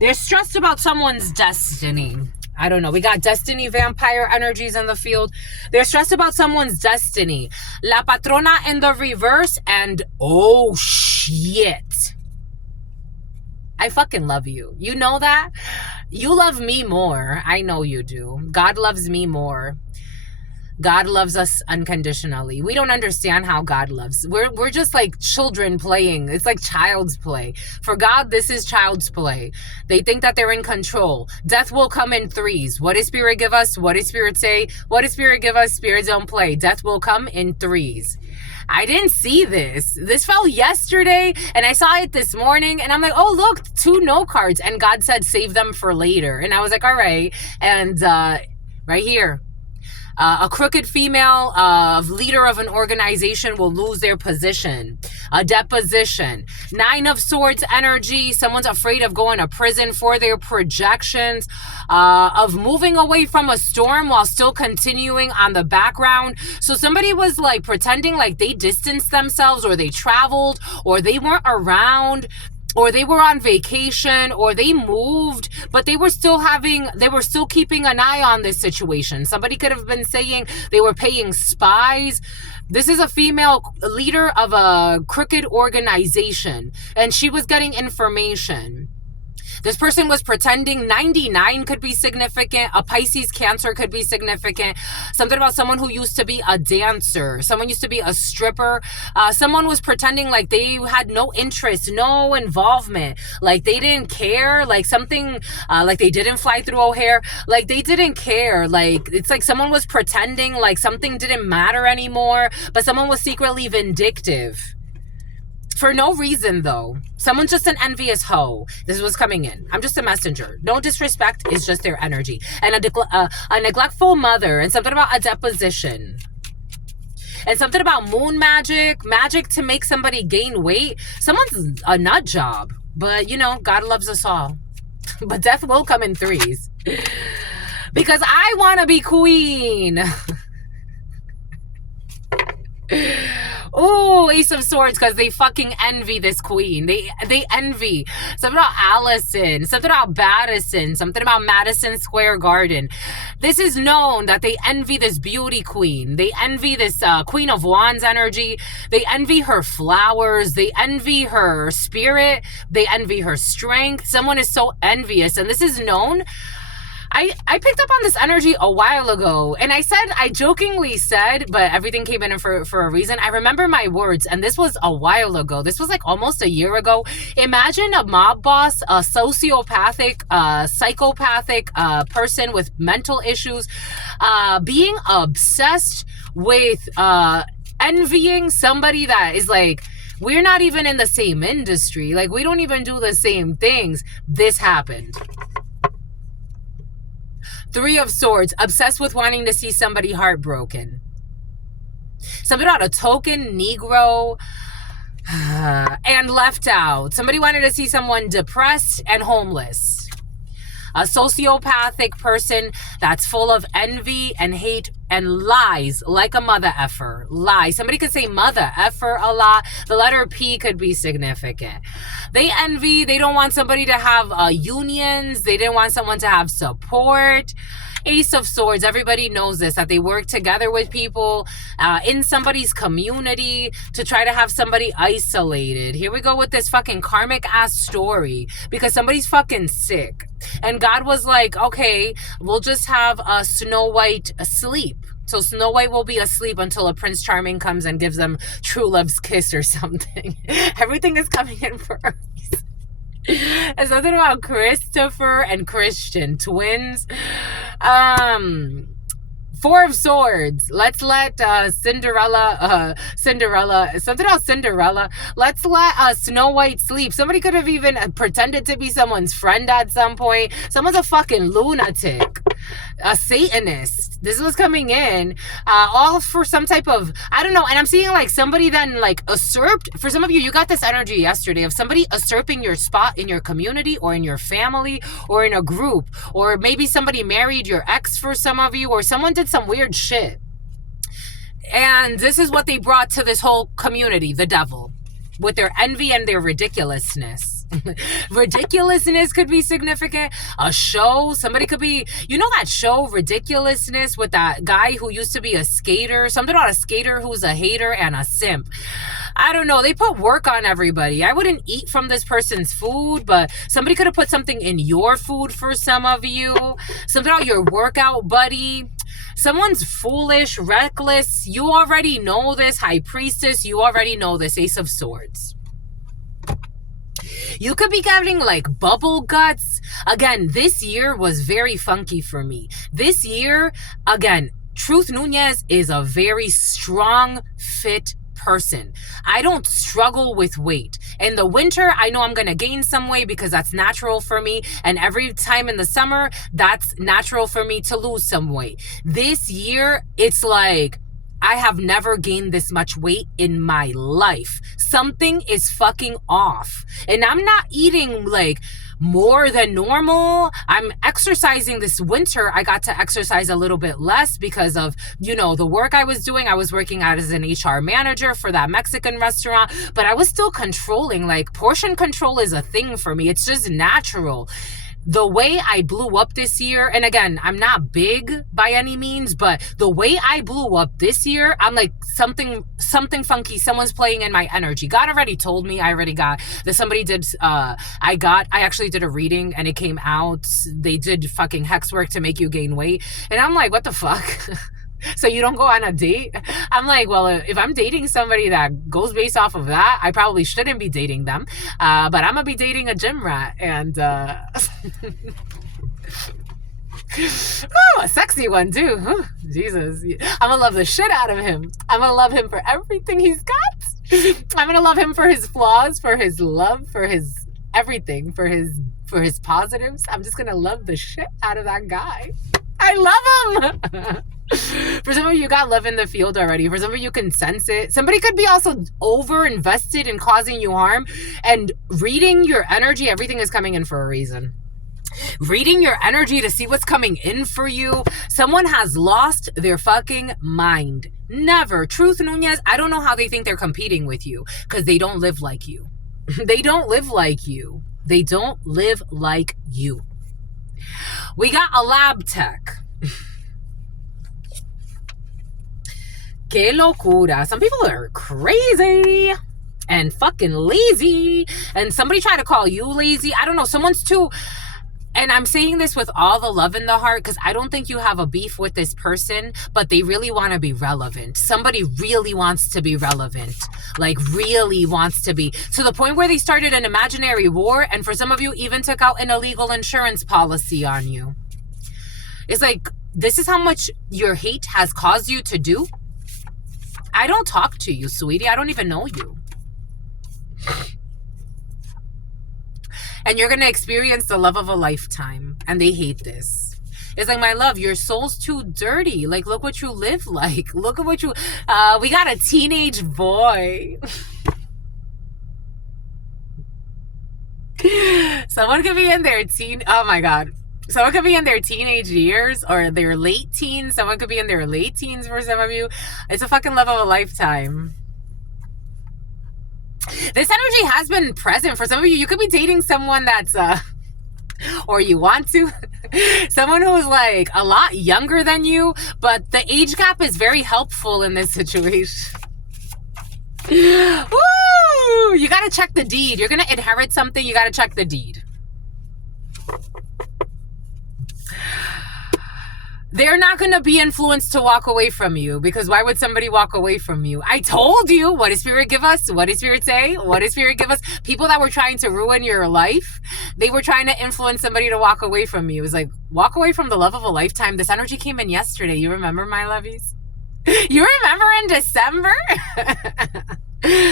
They're stressed about someone's destiny. I don't know. We got destiny vampire energies in the field. They're stressed about someone's destiny. La Patrona in the reverse, and oh shit. I fucking love you. You know that? You love me more. I know you do. God loves me more. God loves us unconditionally. We don't understand how God loves. We're just like children playing. It's like child's play. For God, this is child's play. They think that they're in control. Death will come in 3s. What does Spirit give us? What does Spirit say? What does Spirit give us? Spirit don't play. Death will come in 3s. I didn't see this. This fell yesterday, and I saw it this morning, and I'm like, oh, look, 2 no cards. And God said, save them for later. And I was like, all right. And right here. A crooked female leader of an organization will lose their position. A deposition. 9 of Swords energy. Someone's afraid of going to prison for their projections. Of moving away from a storm while still continuing on the background. So somebody was like pretending like they distanced themselves, or they traveled, or they weren't around, or they were on vacation, or they moved, but they were still keeping an eye on this situation. Somebody could have been saying they were paying spies. This is a female leader of a crooked organization, and she was getting information. This person was pretending. 99 could be significant. A Pisces Cancer could be significant. Something about someone who used to be a dancer. Someone used to be a stripper. Someone was pretending like they had no interest, no involvement. Like they didn't care. Like something, like they didn't fly through O'Hare. Like they didn't care. Like it's like someone was pretending like something didn't matter anymore. But someone was secretly vindictive. For no reason, though. Someone's just an envious hoe. This was coming in. I'm just a messenger. No disrespect. It's just their energy. And a neglectful mother. And something about a deposition. And something about moon magic. Magic to make somebody gain weight. Someone's a nut job. But, you know, God loves us all. But death will come in 3s. Because I want to be queen. Oh, Ace of Swords, because they fucking envy this queen. They envy. Something about Allison, something about Madison, something about Madison Square Garden. This is known that they envy this beauty queen. They envy this Queen of Wands energy. They envy her flowers. They envy her spirit. They envy her strength. Someone is so envious, and this is known. I picked up on this energy a while ago, and I jokingly said, but everything came in for a reason. I remember my words, and this was a while ago. This was like almost a year ago. Imagine a mob boss, a sociopathic, psychopathic person with mental issues, being obsessed with envying somebody that is like, we're not even in the same industry. Like, we don't even do the same things. This happened. Three of Swords, obsessed with wanting to see somebody heartbroken. Something about a token Negro and left out. Somebody wanted to see someone depressed and homeless. A sociopathic person that's full of envy and hate and lies, like a mother effer. Lies. Somebody could say mother effer a lot. The letter P could be significant. They envy. They don't want somebody to have unions. They didn't want someone to have support. Ace of Swords, everybody knows this, that they work together with people in somebody's community to try to have somebody isolated. Here we go with this fucking karmic ass story because somebody's fucking sick. And God was like, okay, we'll just have a Snow White asleep. So Snow White will be asleep until a Prince Charming comes and gives them true love's kiss or something. Everything is coming in for a reason. It's something about Christopher and Christian, twins. Four of Swords. Let's let Cinderella, something about Cinderella. Let's let Snow White sleep. Somebody could have even pretended to be someone's friend at some point. Someone's a fucking lunatic, a Satanist. This was coming in, all for some type of, I don't know. And I'm seeing like somebody then like usurped. For some of you, you got this energy yesterday of somebody usurping your spot in your community or in your family or in a group, or maybe somebody married your ex for some of you, or someone did some weird shit. And this is what they brought to this whole community, the devil, with their envy and their ridiculousness. Ridiculousness could be significant. A show, somebody could be, you know that show Ridiculousness with that guy who used to be a skater, something about a skater who's a hater and a simp. I don't know, they put work on everybody. I wouldn't eat from this person's food, but somebody could have put something in your food for some of you. Something about your workout buddy. Someone's foolish, reckless. You already know this, High Priestess. You already know this, Ace of Swords. You could be having like bubble guts. Again, this year was very funky for me. This year, again, Truth Nunez is a very strong, fit person. I don't struggle with weight. In the winter, I know I'm going to gain some weight because that's natural for me. And every time in the summer, that's natural for me to lose some weight. This year, it's like, I have never gained this much weight in my life. Something is fucking off. And I'm not eating like more than normal. I'm exercising this winter. I got to exercise a little bit less because of, you know, the work I was doing. I was working out as an HR manager for that Mexican restaurant, but I was still controlling. Like, portion control is a thing for me. It's just natural. The way I blew up this year, and again, I'm not big by any means, but the way I blew up this year, I'm like, something funky, someone's playing in my energy. God already told me, I already got that somebody did, I actually did a reading and it came out. They did fucking hex work to make you gain weight. And I'm like, what the fuck? So you don't go on a date? I'm like, well, if I'm dating somebody that goes based off of that, I probably shouldn't be dating them. But I'm going to be dating a gym rat. And a sexy one, too. Jesus. I'm going to love the shit out of him. I'm going to love him for everything he's got. I'm going to love him for his flaws, for his love, for his everything, for his positives. I'm just going to love the shit out of that guy. I love him. For some of you got love in the field already. For some of you can sense it. Somebody could be also over invested in causing you harm. And reading your energy, everything is coming in for a reason. Reading your energy to see what's coming in for you. Someone has lost their fucking mind. Never. Truth Nunez, I don't know how they think they're competing with you because they don't live like you. They don't live like you. They don't live like you. We got a lab tech. Que locura. Some people are crazy and fucking lazy. And somebody tried to call you lazy. I don't know. Someone's too... And I'm saying this with all the love in the heart because I don't think you have a beef with this person, but they really want to be relevant. Somebody really wants to be relevant, like really wants to be, to the point where they started an imaginary war, and for some of you even took out an illegal insurance policy on you. It's like, this is how much your hate has caused you to do. I don't talk to you, sweetie. I don't even know you. And you're going to experience the love of a lifetime. And they hate this. It's like, my love, your soul's too dirty. Like, look what you live like. Look at what you... we got a teenage boy. Someone could be in their oh my God. Someone could be in their teenage years or their late teens. Someone could be in their late teens for some of you. It's a fucking love of a lifetime. This energy has been present for some of you. You could be dating someone that's, or you want to, someone who's like a lot younger than you, but the age gap is very helpful in this situation. Woo! You got to check the deed. You're going to inherit something. You got to check the deed. They're not going to be influenced to walk away from you, because why would somebody walk away from you? I told you. What does Spirit give us? What does Spirit say? What does Spirit give us? People that were trying to ruin your life, they were trying to influence somebody to walk away from you. It was like, walk away from the love of a lifetime. This energy came in yesterday. You remember, my lovies? You remember in December?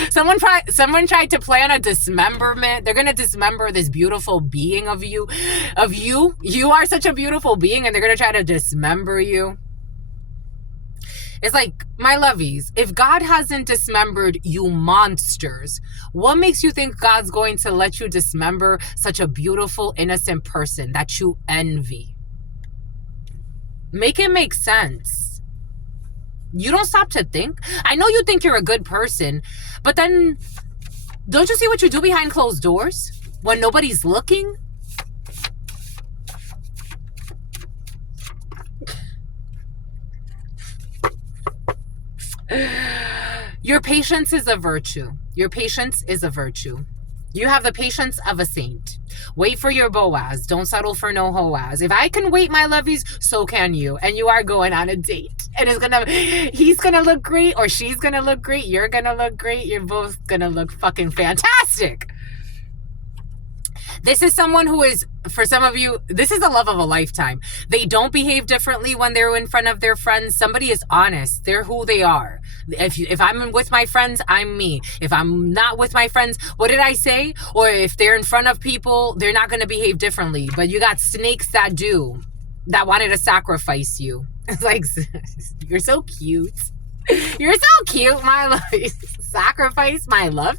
Someone tried to plan a dismemberment. They're going to dismember this beautiful being of you. You are such a beautiful being, and they're going to try to dismember you. It's like, my lovies, if God hasn't dismembered you monsters, what makes you think God's going to let you dismember such a beautiful, innocent person that you envy? Make it make sense. You don't stop to think. I know you think you're a good person, but then don't you see what you do behind closed doors when nobody's looking? Your patience is a virtue. Your patience is a virtue. You have the patience of a saint. Wait for your Boaz. Don't settle for no Hoaz. If I can wait, my lovies, so can you. And you are going on a date. And he's gonna look great, or she's gonna look great. You're gonna look great. You're both gonna look fucking fantastic. This is someone who is, for some of you, this is the love of a lifetime. They don't behave differently when they're in front of their friends. Somebody is honest. They're who they are. If I'm with my friends, I'm me. If I'm not with my friends, what did I say? Or if they're in front of people, they're not going to behave differently. But you got snakes that do, that wanted to sacrifice you. It's like, you're so cute. You're so cute, my love. Sacrifice my love.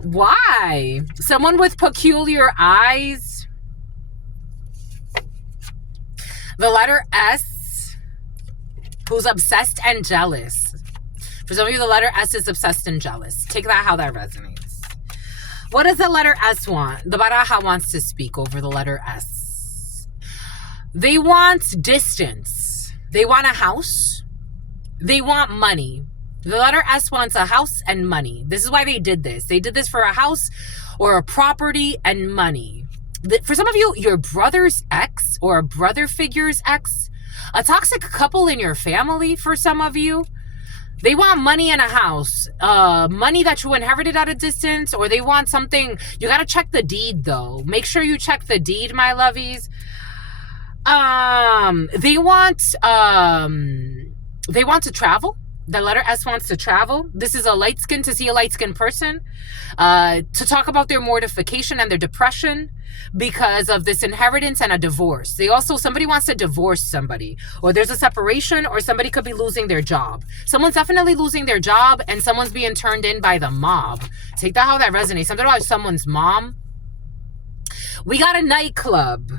Why? Someone with peculiar eyes. The letter S, who's obsessed and jealous. For some of you, the letter S is obsessed and jealous. Take that how that resonates. What does the letter S want? The Baraja wants to speak over the letter S. They want distance. They want a house. They want money. The letter S wants a house and money. This is why they did this. They did this for a house or a property and money. For some of you, your brother's ex or a brother figure's ex, a toxic couple in your family for some of you, they want money and a house, money that you inherited at a distance, or they want something. You got to check the deed, though. Make sure you check the deed, my lovies. They want to travel. The letter S wants to travel. This is a light skin, to see a light skinned person, to talk about their mortification and their depression because of this inheritance and a divorce. Somebody wants to divorce somebody, or there's a separation, or somebody could be losing their job. Someone's definitely losing their job, and someone's being turned in by the mob. Take that how that resonates. Something about someone's mom. We got a nightclub.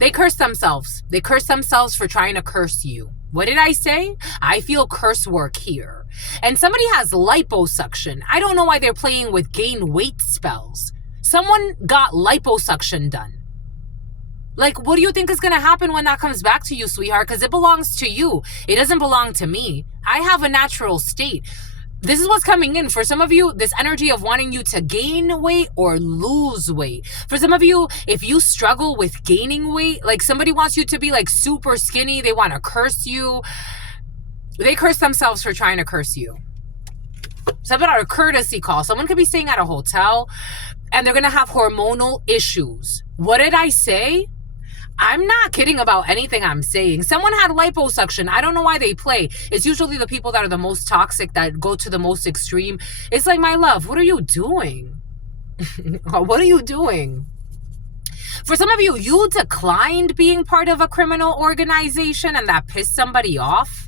They curse themselves. They curse themselves for trying to curse you. What did I say? I feel curse work here. And somebody has liposuction. I don't know why they're playing with gain weight spells. Someone got liposuction done. Like, what do you think is going to happen when that comes back to you, sweetheart? Because it belongs to you. It doesn't belong to me. I have a natural state. This is what's coming in. For some of you, this energy of wanting you to gain weight or lose weight. For some of you, if you struggle with gaining weight, like somebody wants you to be like super skinny, they want to curse you. They curse themselves for trying to curse you. Something about a courtesy call. Someone could be staying at a hotel and they're going to have hormonal issues. What did I say? I'm not kidding about anything I'm saying. Someone had liposuction. I don't know why they play. It's usually the people that are the most toxic that go to the most extreme. It's like, my love, what are you doing? What are you doing? For some of you, you declined being part of a criminal organization and that pissed somebody off.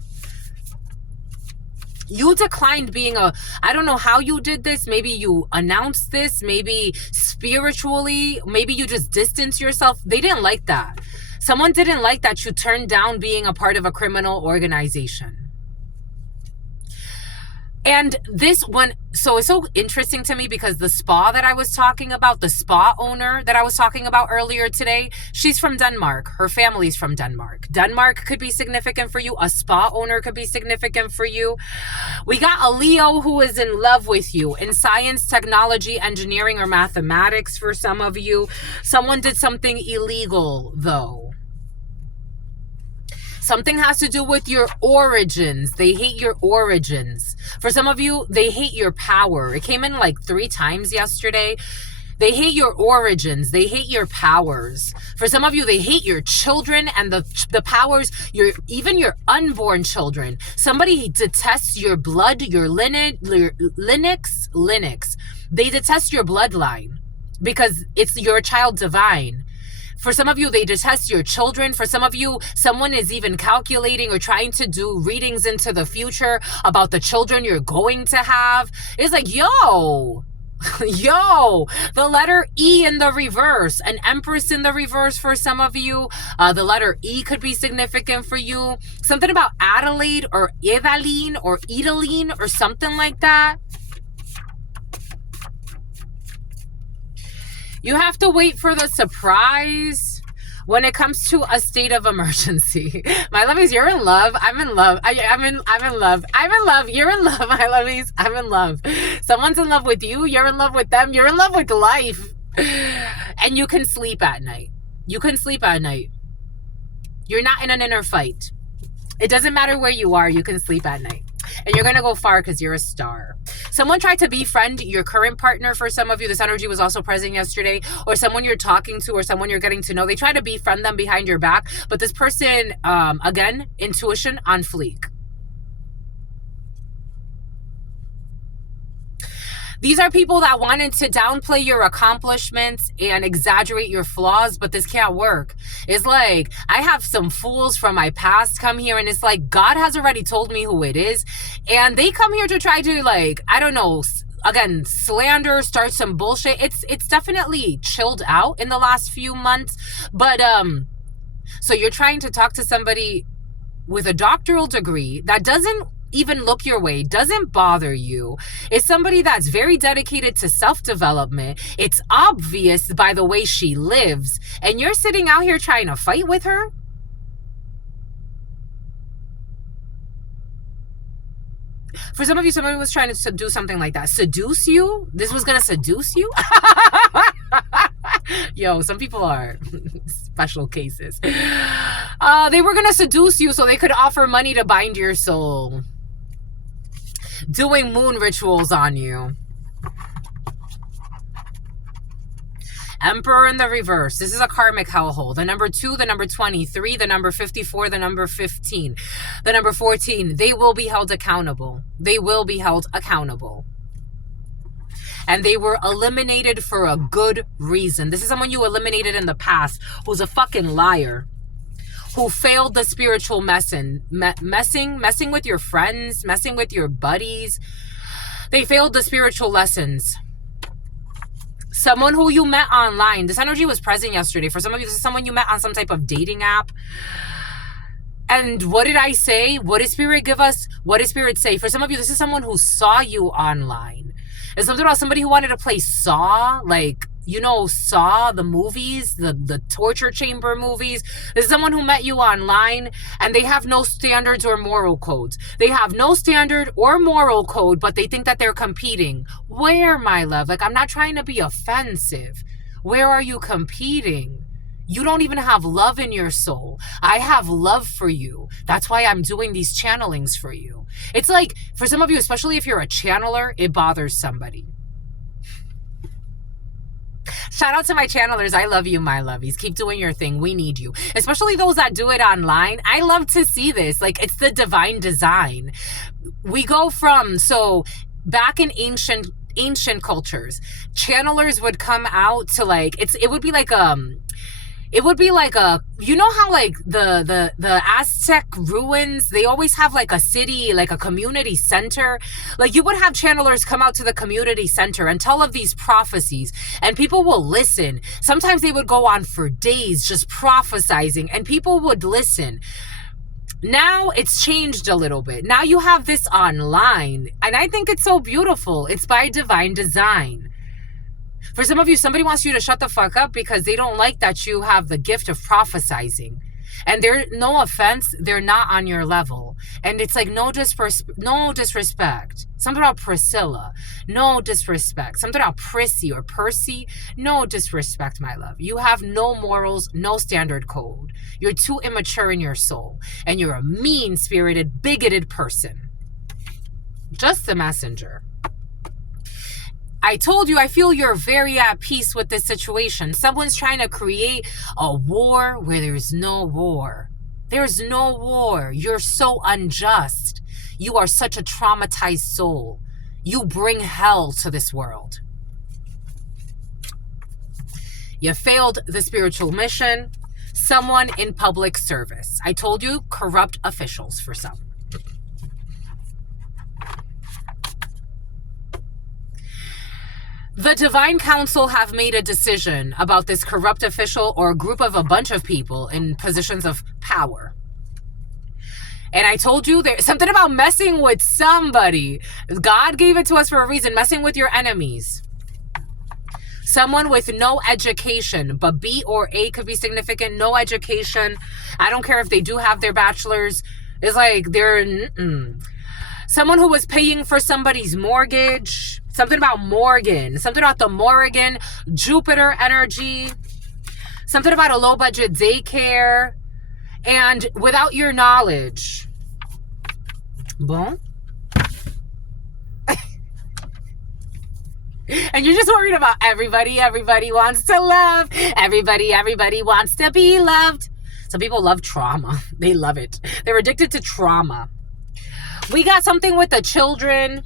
You declined being I don't know how you did this. Maybe you announced this, maybe spiritually, maybe you just distanced yourself. They didn't like that. Someone didn't like that you turned down being a part of a criminal organization. And this one, so it's so interesting to me because the spa that I was talking about, the spa owner that I was talking about earlier today, she's from Denmark. Her family's from Denmark. Denmark could be significant for you. A spa owner could be significant for you. We got a Leo who is in love with you in science, technology, engineering, or mathematics for some of you. Someone did something illegal, though. Something has to do with your origins. They hate your origins. For some of you, they hate your power. It came in like 3 times yesterday. They hate your origins. They hate your powers. For some of you, they hate your children and the powers, even your unborn children. Somebody detests your blood, your lineage. They detest your bloodline because you're a child divine. For some of you, they detest your children. For some of you, someone is even calculating or trying to do readings into the future about the children you're going to have. It's like, yo, the letter E in the reverse, an Empress in the reverse for some of you. The letter E could be significant for you. Something about Adelaide or Evaline or Edaline or something like that. You have to wait for the surprise when it comes to a state of emergency. My lovies, you're in love. I'm in love. I'm in love. I'm in love. You're in love, my lovies. I'm in love. Someone's in love with you. You're in love with them. You're in love with life. And you can sleep at night. You can sleep at night. You're not in an inner fight. It doesn't matter where you are. You can sleep at night. And you're going to go far because you're a star. Someone tried to befriend your current partner. For some of you, this energy was also present yesterday. Or someone you're talking to or someone you're getting to know. They try to befriend them behind your back. But this person, again, intuition on fleek. These are people that wanted to downplay your accomplishments and exaggerate your flaws, but this can't work. It's like, I have some fools from my past come here, and it's like, God has already told me who it is. And they come here to try to, like, I don't know, again, slander, start some bullshit. It's definitely chilled out in the last few months. But, so you're trying to talk to somebody with a doctoral degree that doesn't even look your way, doesn't bother you. It's somebody that's very dedicated to self-development. It's obvious by the way she lives. And you're sitting out here trying to fight with her? For some of you, somebody was trying to do something like that. Seduce you? This was going to seduce you? Yo, some people are special cases. They were going to seduce you so they could offer money to bind your soul. Doing moon rituals on you. Emperor in the reverse. This is a karmic hellhole. The number 2, the number 23, the number 54, the number 15, the number 14. They will be held accountable. They will be held accountable. And they were eliminated for a good reason. This is someone you eliminated in the past who's a fucking liar. Who failed the spiritual messing with your friends, messing with your buddies. They failed the spiritual lessons. Someone who you met online. This energy was present yesterday. For some of you, this is someone you met on some type of dating app. And what did I say? What did Spirit give us? What did Spirit say? For some of you, this is someone who saw you online. It's something about somebody who wanted to play Saw, like, you know, Saw, the movies, the torture chamber movies. This is someone who met you online, and they have no standards or moral codes. They have no standard or moral code, but they think that they're competing. Where, my love? Like, I'm not trying to be offensive. Where are you competing? You don't even have love in your soul. I have love for you. That's why I'm doing these channelings for you. It's like, for some of you, especially if you're a channeler, it bothers somebody. Shout out to my channelers. I love you, my lovies. Keep doing your thing. We need you. Especially those that do it online. I love to see this. Like, it's the divine design. We go from, so back in ancient cultures, channelers would come out to, like, it would be like a, you know how like the Aztec ruins, they always have like a city, like a community center. Like, you would have channelers come out to the community center and tell of these prophecies, and people will listen. Sometimes they would go on for days just prophesizing, and people would listen. Now it's changed a little bit. Now you have this online, and I think it's so beautiful. It's by divine design. For some of you, somebody wants you to shut the fuck up because they don't like that you have the gift of prophesizing. And they're, no offense, they're not on your level. And it's like, no disrespect. Something about Priscilla, no disrespect. Something about Prissy or Percy, no disrespect, my love. You have no morals, no standard code. You're too immature in your soul. And you're a mean-spirited, bigoted person. Just the messenger. I told you, I feel you're very at peace with this situation. Someone's trying to create a war where there's no war. There's no war. You're so unjust. You are such a traumatized soul. You bring hell to this world. You failed the spiritual mission. Someone in public service. I told you, corrupt officials for some. The Divine Council have made a decision about this corrupt official or a group of a bunch of people in positions of power. And I told you there's something about messing with somebody. God gave it to us for a reason, messing with your enemies. Someone with no education, but B or A could be significant. No education. I don't care if they do have their bachelor's. It's like they're... Someone who was paying for somebody's mortgage. Something about Morgan. Something about the Morrigan. Jupiter energy. Something about a low-budget daycare. And without your knowledge. Bon. And you're just worried about everybody. Everybody wants to love. Everybody wants to be loved. Some people love trauma. They love it. They're addicted to trauma. We got something with the children.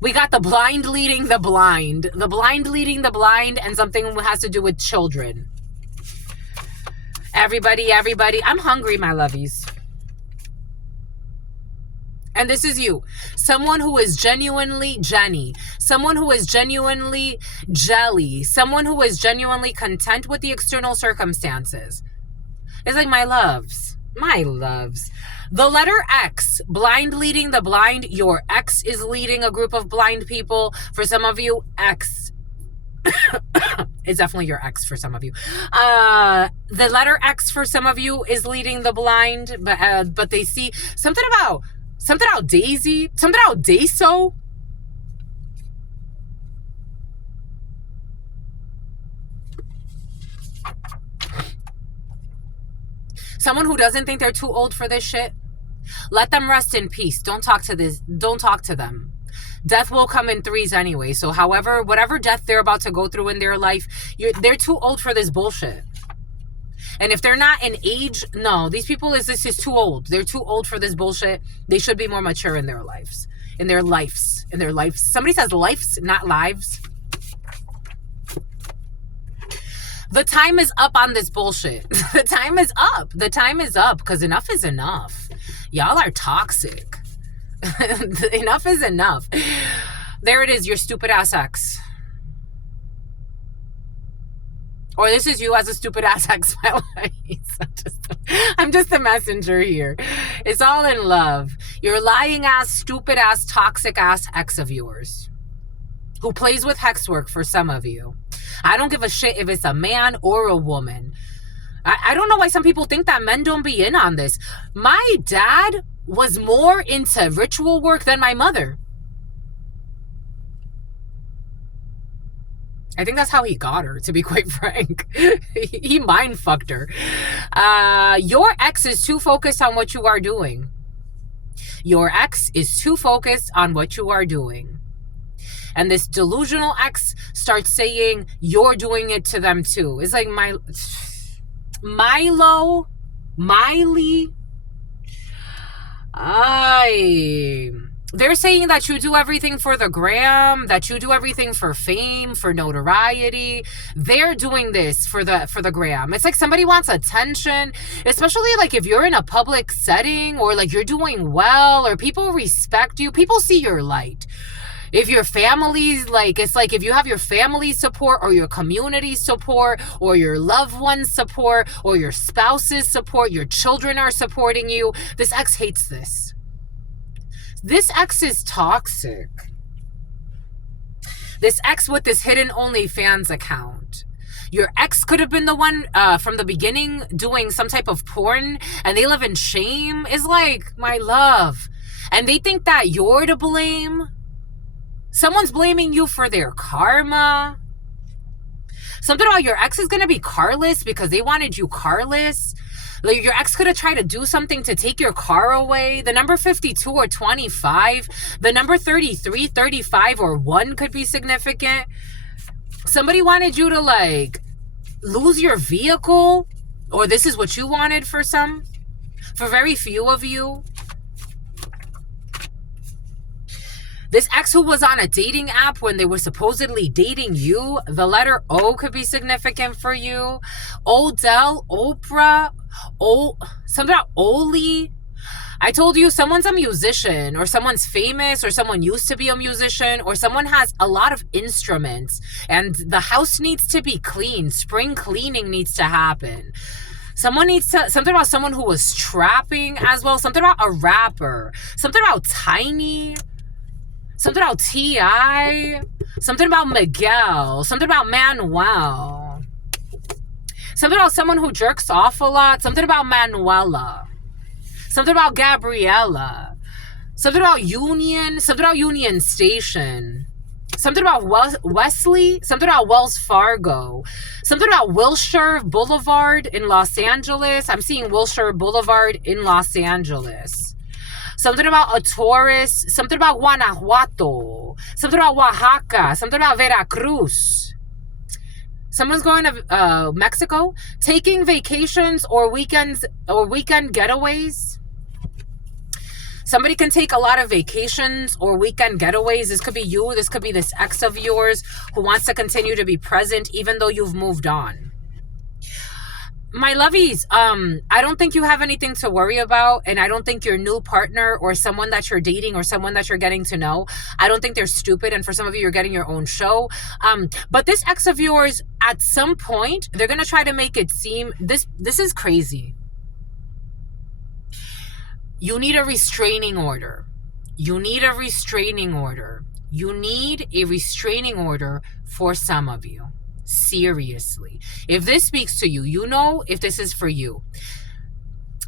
We got the blind leading the blind. The blind leading the blind, and something has to do with children. Everybody. I'm hungry, my lovies. And this is you. Someone who is genuinely Jenny. Someone who is genuinely jelly. Someone who is genuinely content with the external circumstances. It's like, my loves. My loves. The letter X, blind leading the blind. Your ex is leading a group of blind people. For some of you, X is definitely your ex for some of you. The letter X for some of you is leading the blind, but they see something about Daisy, something about Daiso. Someone who doesn't think they're too old for this shit. Let them rest in peace. Don't talk to them. Death will come in threes anyway. So whatever death they're about to go through in their life, they're too old for this bullshit. And if they're not in age, no, these people this is too old. They're too old for this bullshit. They should be more mature in their lives. In their lives. Somebody says lives, not lives. The time is up on this bullshit. The time is up. The time is up because enough is enough. Y'all are toxic. Enough is enough. There it is, your stupid ass ex. Or this is you as a stupid ass ex, my life. I'm just a messenger here. It's all in love. You're lying ass, stupid ass, toxic ass ex of yours who plays with hex work for some of you. I don't give a shit if it's a man or a woman. I don't know why some people think that men don't be in on this. My dad was more into ritual work than my mother. I think that's how he got her, to be quite frank. He mind fucked her. Your ex is too focused on what you are doing. Your ex is too focused on what you are doing. And this delusional ex starts saying you're doing it to them too. It's like Miley. They're saying that you do everything for the gram, that you do everything for fame, for notoriety. They're doing this for the gram. It's like somebody wants attention, especially like if you're in a public setting or like you're doing well or people respect you, people see your light. If your family's like, it's like if you have your family support or your community support or your loved ones support or your spouse's support, your children are supporting you, this ex hates this. This ex is toxic. This ex with this hidden OnlyFans account. Your ex could have been the one from the beginning doing some type of porn and they live in shame. It's like, my love. And they think that you're to blame. Someone's blaming you for their karma. Something about your ex is going to be carless because they wanted you carless. Like your ex could have tried to do something to take your car away. The number 52 or 25. The number 33, 35, or 1 could be significant. Somebody wanted you to like lose your vehicle. Or this is what you wanted for some. For very few of you. This ex who was on a dating app when they were supposedly dating you, the letter O could be significant for you. Odell, Oprah, something about Oli. I told you someone's a musician or someone's famous or someone used to be a musician or someone has a lot of instruments and the house needs to be clean. Spring cleaning needs to happen. Something about someone who was trapping as well. Something about a rapper. Something about Tiny. Something about T.I. Something about Miguel. Something about Manuel. Something about someone who jerks off a lot. Something about Manuela. Something about Gabriella. Something about Union. Something about Union Station. Something about Wesley. Something about Wells Fargo. Something about Wilshire Boulevard in Los Angeles. I'm seeing Wilshire Boulevard in Los Angeles. Something about a Taurus. Something about Guanajuato. Something about Oaxaca. Something about Veracruz. Someone's going to Mexico. Taking vacations or weekends or weekend getaways. Somebody can take a lot of vacations or weekend getaways. This could be you. This could be this ex of yours who wants to continue to be present even though you've moved on. My lovies, I don't think you have anything to worry about, and I don't think your new partner or someone that you're dating or someone that you're getting to know, I don't think they're stupid, and for some of you, you're getting your own show. But this ex of yours, at some point, they're going to try to make it seem, this is crazy. You need a restraining order. You need a restraining order. You need a restraining order for some of you. Seriously. If this speaks to you, you know if this is for you.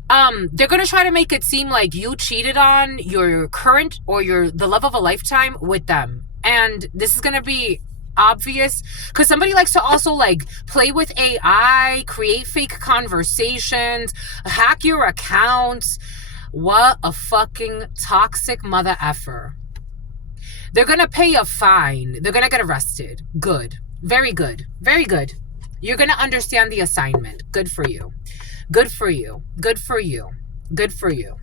They're going to try to make it seem like you cheated on your current or the love of a lifetime with them. And this is going to be obvious because somebody likes to also like play with AI, create fake conversations, hack your accounts. What a fucking toxic mother effer. They're going to pay a fine. They're going to get arrested. Good. Very good. Very good. You're going to understand the assignment. Good for you. Good for you. Good for you. Good for you.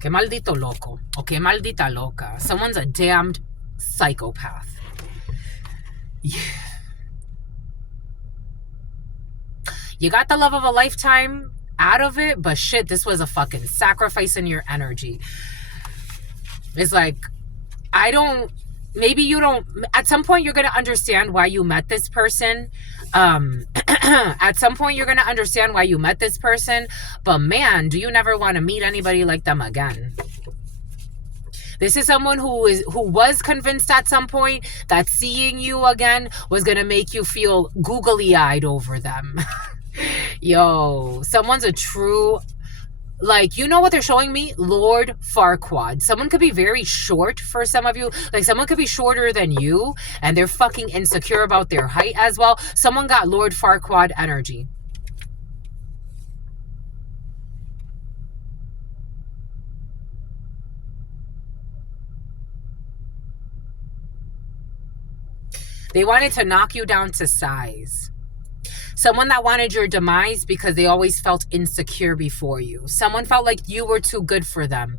Que maldito loco. O que maldita loca. Someone's a damned psychopath. Yeah. You got the love of a lifetime out of it, but shit, this was a fucking sacrifice in your energy. It's like, I don't maybe you don't, at some point you're going to understand why you met this person. At some point you're going to understand why you met this person, but man, do you never want to meet anybody like them again. This is someone who was convinced at some point that seeing you again was going to make you feel googly-eyed over them. Yo, someone's a true, like, you know what they're showing me? Lord Farquaad. Someone could be very short for some of you. Like, someone could be shorter than you, and they're fucking insecure about their height as well. Someone got Lord Farquaad energy. They wanted to knock you down to size. Someone that wanted your demise because they always felt insecure before you. Someone felt like you were too good for them.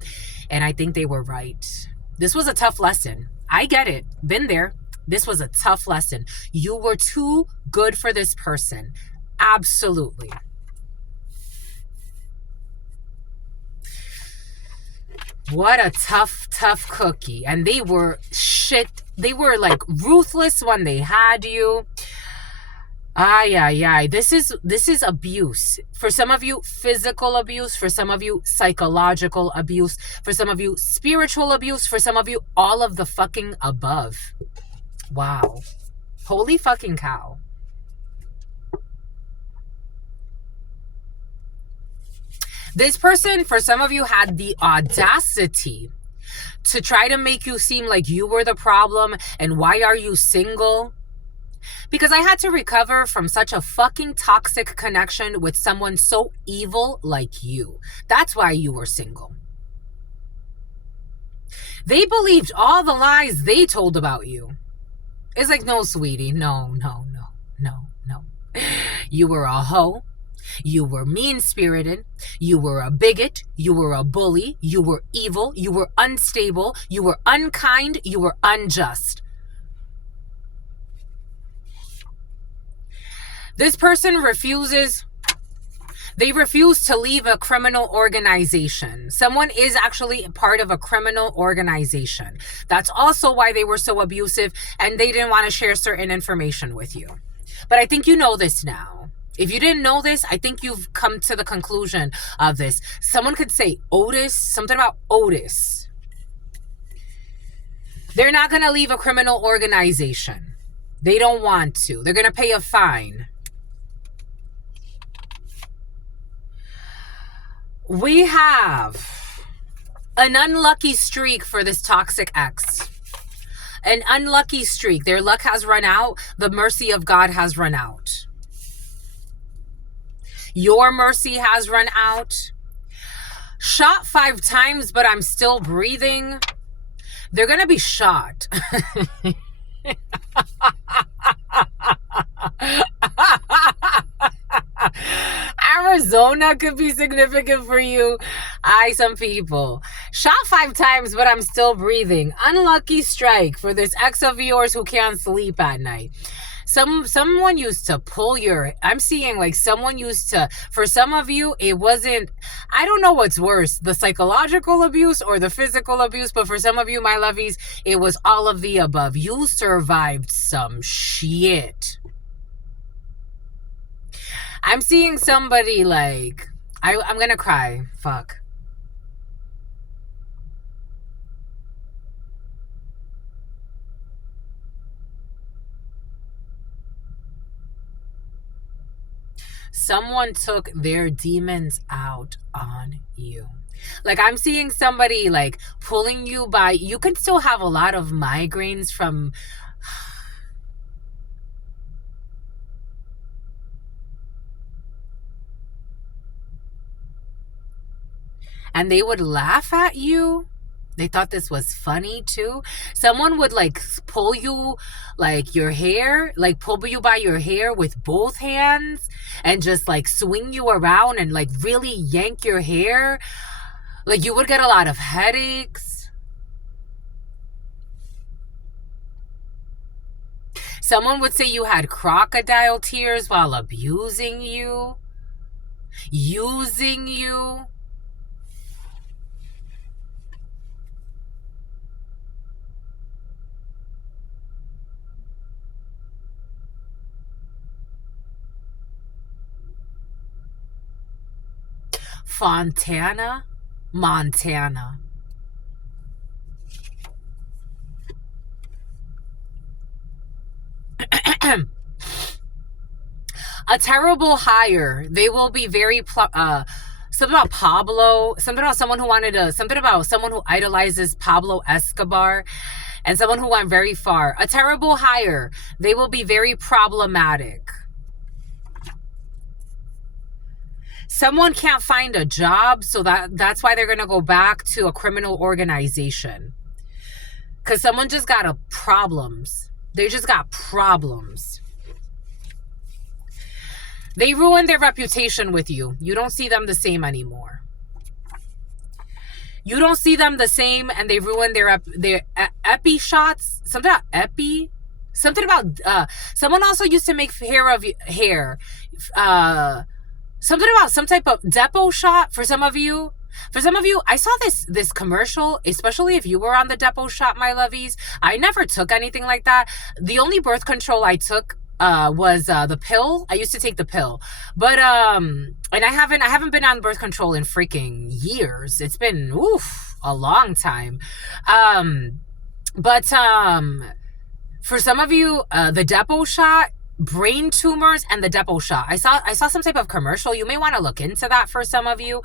And I think they were right. This was a tough lesson. I get it. Been there. This was a tough lesson. You were too good for this person. Absolutely. What a tough, tough cookie. And they were shit. They were like ruthless when they had you. This is abuse. For some of you, physical abuse. For some of you, psychological abuse. For some of you, spiritual abuse. For some of you, all of the fucking above. Wow. Holy fucking cow. This person, for some of you, had the audacity to try to make you seem like you were the problem and why are you single? Because I had to recover from such a fucking toxic connection with someone so evil like you. That's why you were single. They believed all the lies they told about you. It's like, no, sweetie, no. You were a hoe. You were mean-spirited. You were a bigot. You were a bully. You were evil. You were unstable. You were unkind. You were unjust. This person refuses. They refuse to leave a criminal organization. Someone is actually part of a criminal organization. That's also why they were so abusive and they didn't want to share certain information with you. But I think you know this now. If you didn't know this, I think you've come to the conclusion of this. Someone could say Otis, something about Otis. They're not going to leave a criminal organization. They don't want to. They're going to pay a fine. We have an unlucky streak for this toxic ex. An unlucky streak. Their luck has run out. The mercy of God has run out. Your mercy has run out. Shot 5 times, but I'm still breathing. They're going to be shot. Arizona could be significant for you. Some people. Shot 5 times, but I'm still breathing. Unlucky strike for this ex of yours who can't sleep at night. Someone used to pull your, I'm seeing like someone used to, for some of you, it wasn't, I don't know what's worse, the psychological abuse or the physical abuse, but for some of you, my lovies, it was all of the above. You survived some shit. I'm seeing somebody like, I'm gonna cry, fuck. Someone took their demons out on you. Like, I'm seeing somebody like pulling you by, you could still have a lot of migraines from, and they would laugh at you. They thought this was funny too. Someone would like pull you like your hair, like pull you by your hair with both hands and just like swing you around and like really yank your hair. Like you would get a lot of headaches. Someone would say you had crocodile tears while abusing you, using you. Fontana, Montana. A terrible hire. They will be very something about Pablo, something about someone who idolizes Pablo Escobar, and someone who went very far. A terrible hire. They will be very problematic. Someone can't find a job, so that's why they're going to go back to a criminal organization. Because someone just got problems. They just got problems. They ruined their reputation with you. You don't see them the same anymore. You don't see them the same, and they ruined their epi shots. Something about epi. Something about someone also used to make hair. Something about some type of depot shot for some of you. For some of you, I saw this commercial, especially if you were on the depot shot, my lovies. I never took anything like that. The only birth control I took was the pill. I used to take the pill, but and I haven't been on birth control in freaking years. It's been a long time. But for some of you, the depot shot, brain tumors, and the depot shot. I saw some type of commercial. You may want to look into that for some of you.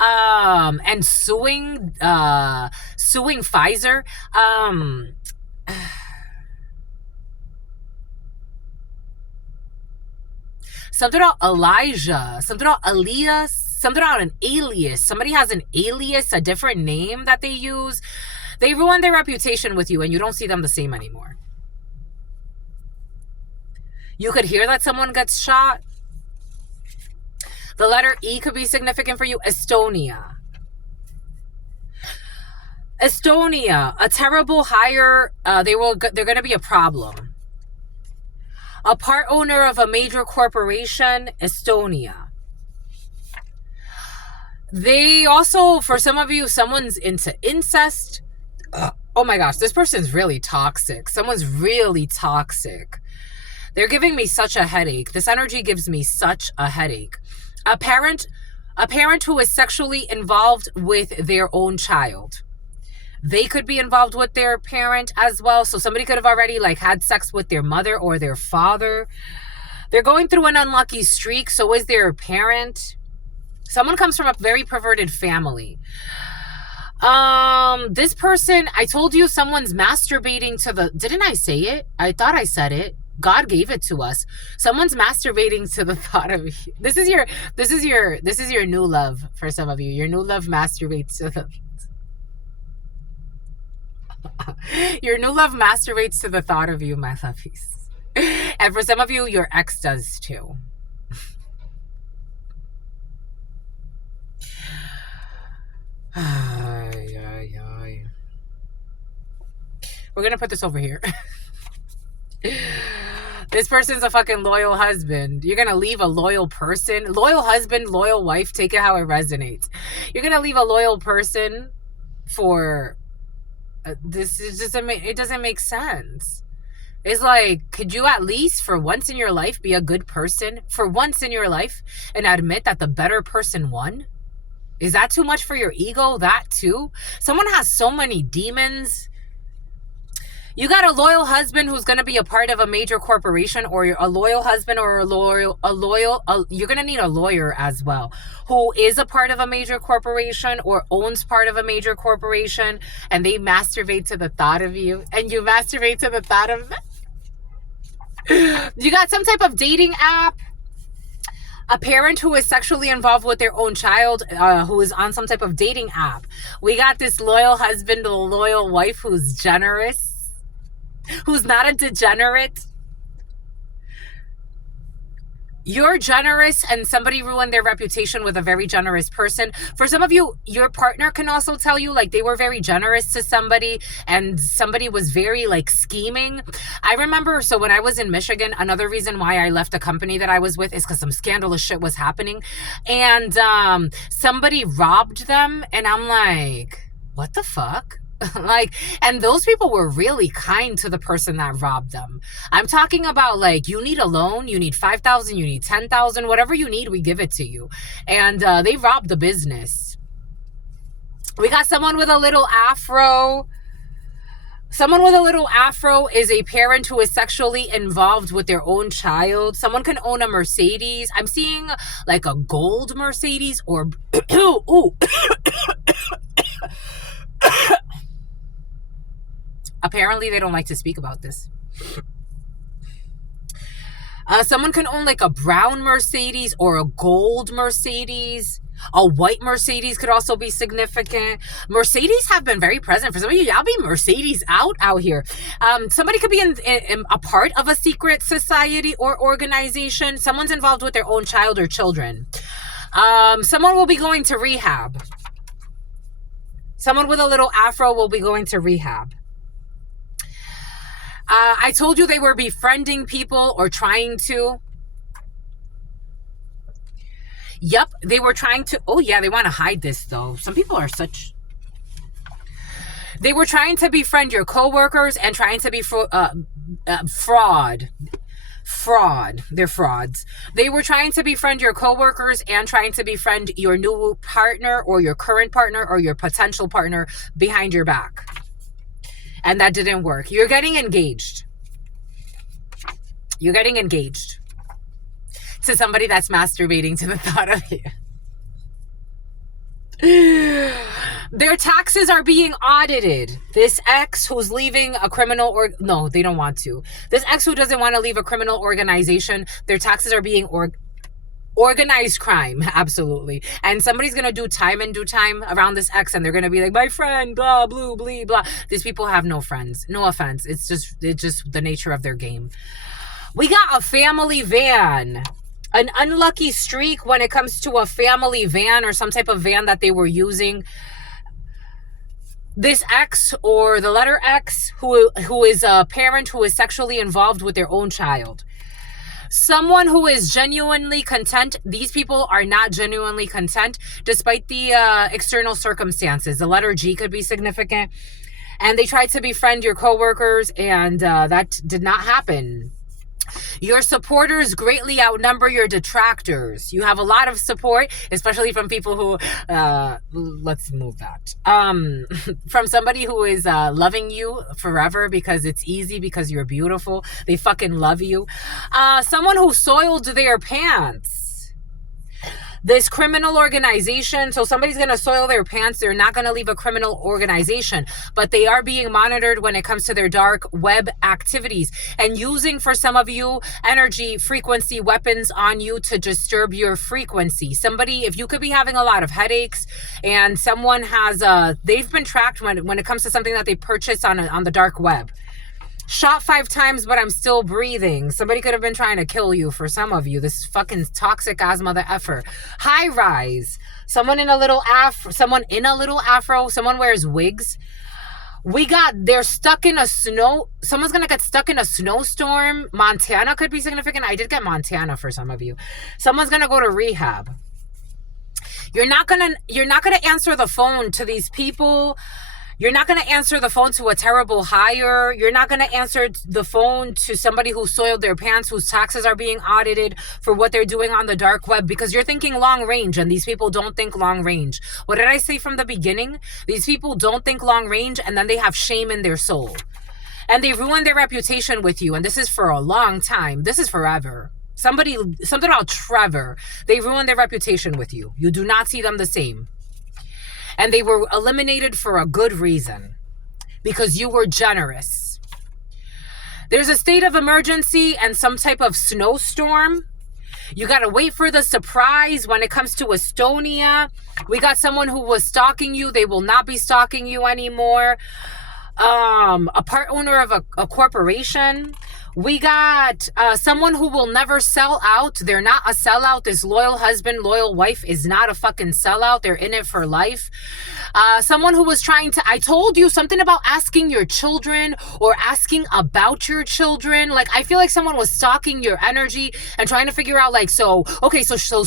And suing Pfizer. Something about Elijah, something about Elias, something about an alias. Somebody has an alias, a different name that they use. They ruin their reputation with you, and you don't see them the same anymore. You could hear that someone gets shot. The letter E could be significant for you. Estonia. Estonia, a terrible hire. They're going to be a problem. A part owner of a major corporation, Estonia. They also, for some of you, someone's into incest. Oh my gosh, this person's really toxic. Someone's really toxic. They're giving me such a headache. This energy gives me such a headache. A parent who is sexually involved with their own child. They could be involved with their parent as well. So somebody could have already had sex with their mother or their father. They're going through an unlucky streak. So is their parent. Someone comes from a very perverted family. This person, I told you someone's masturbating to the, didn't I say it? I thought I said it. God gave it to us. Someone's masturbating to the thought of you. This is your new love for some of you. Your new love masturbates to the your new love masturbates to the thought of you, my lovies. And for some of you, your ex does too. We're gonna put this over here. This person's a fucking loyal husband. You're gonna leave a loyal person. Loyal husband, loyal wife, take it how it resonates. You're gonna leave a loyal person for this is just, it doesn't make sense. It's like, could you at least for once in your life be a good person for once in your life and admit that the better person won? Is that too much for your ego? That too? Someone has so many demons. You got a loyal husband who's going to be a part of a major corporation, or a loyal husband, or you're going to need a lawyer as well, who is a part of a major corporation or owns part of a major corporation, and they masturbate to the thought of you, and you masturbate to the thought of them. You got some type of dating app. A parent who is sexually involved with their own child, who is on some type of dating app. We got this loyal husband, a loyal wife who's generous, who's not a degenerate. You're generous, and somebody ruined their reputation with a very generous person. For some of you, your partner can also tell you they were very generous to somebody, and somebody was very scheming. I remember, so when I was in Michigan, another reason why I left a company that I was with is because some scandalous shit was happening, and somebody robbed them, and I'm like, what the fuck? Like, and those people were really kind to the person that robbed them. I'm talking about, like, you need a loan, you need 5,000, you need 10,000, whatever you need, we give it to you. And they robbed the business. We got someone with a little afro. Someone with a little afro is a parent who is sexually involved with their own child. Someone can own a Mercedes. I'm seeing like a gold Mercedes or ooh. Apparently they don't like to speak about this. Someone can own like a brown Mercedes or a gold Mercedes. A white Mercedes could also be significant. Mercedes have been very present for some of you. Y'all be Mercedes out here. Somebody could be in a part of a secret society or organization. Someone's involved with their own child or children. Someone will be going to rehab. Someone with a little afro will be going to rehab. I told you they were befriending people or trying to. Yep, they were trying to. Oh, yeah, they want to hide this, though. Some people are such. They were trying to befriend your coworkers and trying to be fraud. They're frauds. They were trying to befriend your coworkers and trying to befriend your new partner or your current partner or your potential partner behind your back. And that didn't work. You're getting engaged. You're getting engaged to somebody that's masturbating to the thought of you. Their taxes are being audited. This ex who's leaving a criminal no, they don't want to. This ex who doesn't want to leave a criminal organization, their taxes are being organized crime, absolutely. And somebody's going to do time in due time around this ex, and they're going to be like, my friend, blah, blue, blee, blah. These people have no friends. No offense. It's just the nature of their game. We got a family van. An unlucky streak when it comes to a family van or some type of van that they were using. This ex or the letter X who is a parent who is sexually involved with their own child. Someone who is genuinely content. These people are not genuinely content despite the external circumstances. The letter G could be significant. And they tried to befriend your coworkers, and that did not happen. Your supporters greatly outnumber your detractors. You have a lot of support, especially from people who, let's move that. From somebody who is loving you forever because it's easy, because you're beautiful. They fucking love you. Someone who soiled their pants. This criminal organization, so somebody's going to soil their pants. They're not going to leave a criminal organization, but they are being monitored when it comes to their dark web activities and using, for some of you, energy, frequency, weapons on you to disturb your frequency. Somebody, if you could be having a lot of headaches and someone has, they've been tracked when it comes to something that they purchase on the dark web. Shot 5 times, but I'm still breathing. Somebody could have been trying to kill you for some of you. This fucking toxic ass mother effer. High rise. Someone in a little afro. Someone wears wigs. They're stuck in a snow. Someone's going to get stuck in a snowstorm. Montana could be significant. I did get Montana for some of you. Someone's going to go to rehab. You're not going to answer the phone to these people. You're not going to answer the phone to a terrible hire. You're not going to answer the phone to somebody who soiled their pants, whose taxes are being audited for what they're doing on the dark web, because you're thinking long range, and these people don't think long range. What did I say from the beginning? These people don't think long range, and then they have shame in their soul. And they ruin their reputation with you, and this is for a long time. This is forever. Something about Trevor. They ruin their reputation with you. You do not see them the same. And they were eliminated for a good reason, because you were generous. There's a state of emergency and some type of snowstorm. You got to wait for the surprise when it comes to Estonia. We got someone who was stalking you. They will not be stalking you anymore. A part owner of a corporation We got someone who will never sell out. They're not a sellout. This loyal husband, loyal wife is not a fucking sellout. They're in it for life. Someone who was trying to, I told you something about asking your children or asking about your children. Like, I feel like someone was stalking your energy and trying to figure out like, so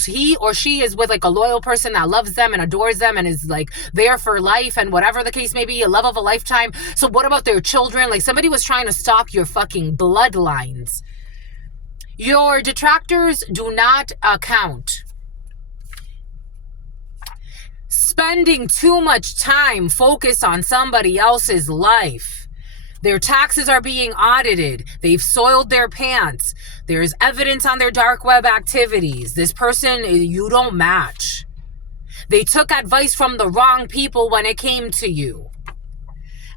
he or she is with like a loyal person that loves them and adores them and is like there for life and whatever the case may be, a love of a lifetime. So what about their children? Like, somebody was trying to stalk your fucking bloodlines. Your detractors do not count. Spending too much time focused on somebody else's life. Their taxes are being audited. They've soiled their pants. There's evidence on their dark web activities. This person, you don't match. They took advice from the wrong people when it came to you.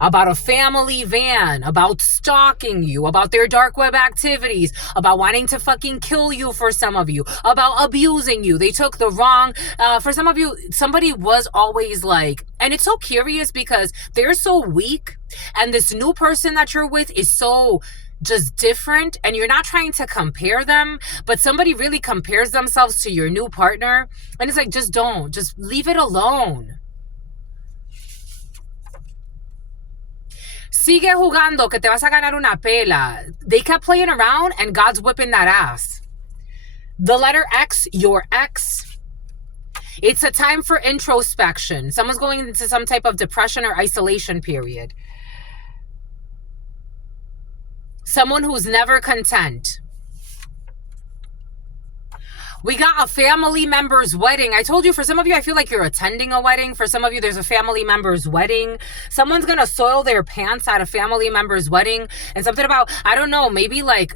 About a family van, about stalking you, about their dark web activities, about wanting to fucking kill you for some of you, about abusing you. They took the wrong, for some of you, somebody was always like, and it's so curious because they're so weak and this new person that you're with is so just different and you're not trying to compare them, but somebody really compares themselves to your new partner and it's like, just don't, just leave it alone. Sigue jugando que te vas a ganar una pela. They kept playing around and God's whipping that ass. The letter X, your ex. It's a time for introspection. Someone's going into some type of depression or isolation period. Someone who's never content. We got a family member's wedding. I told you, for some of you, I feel like you're attending a wedding. For some of you, there's a family member's wedding. Someone's going to soil their pants at a family member's wedding. And something about, I don't know, maybe like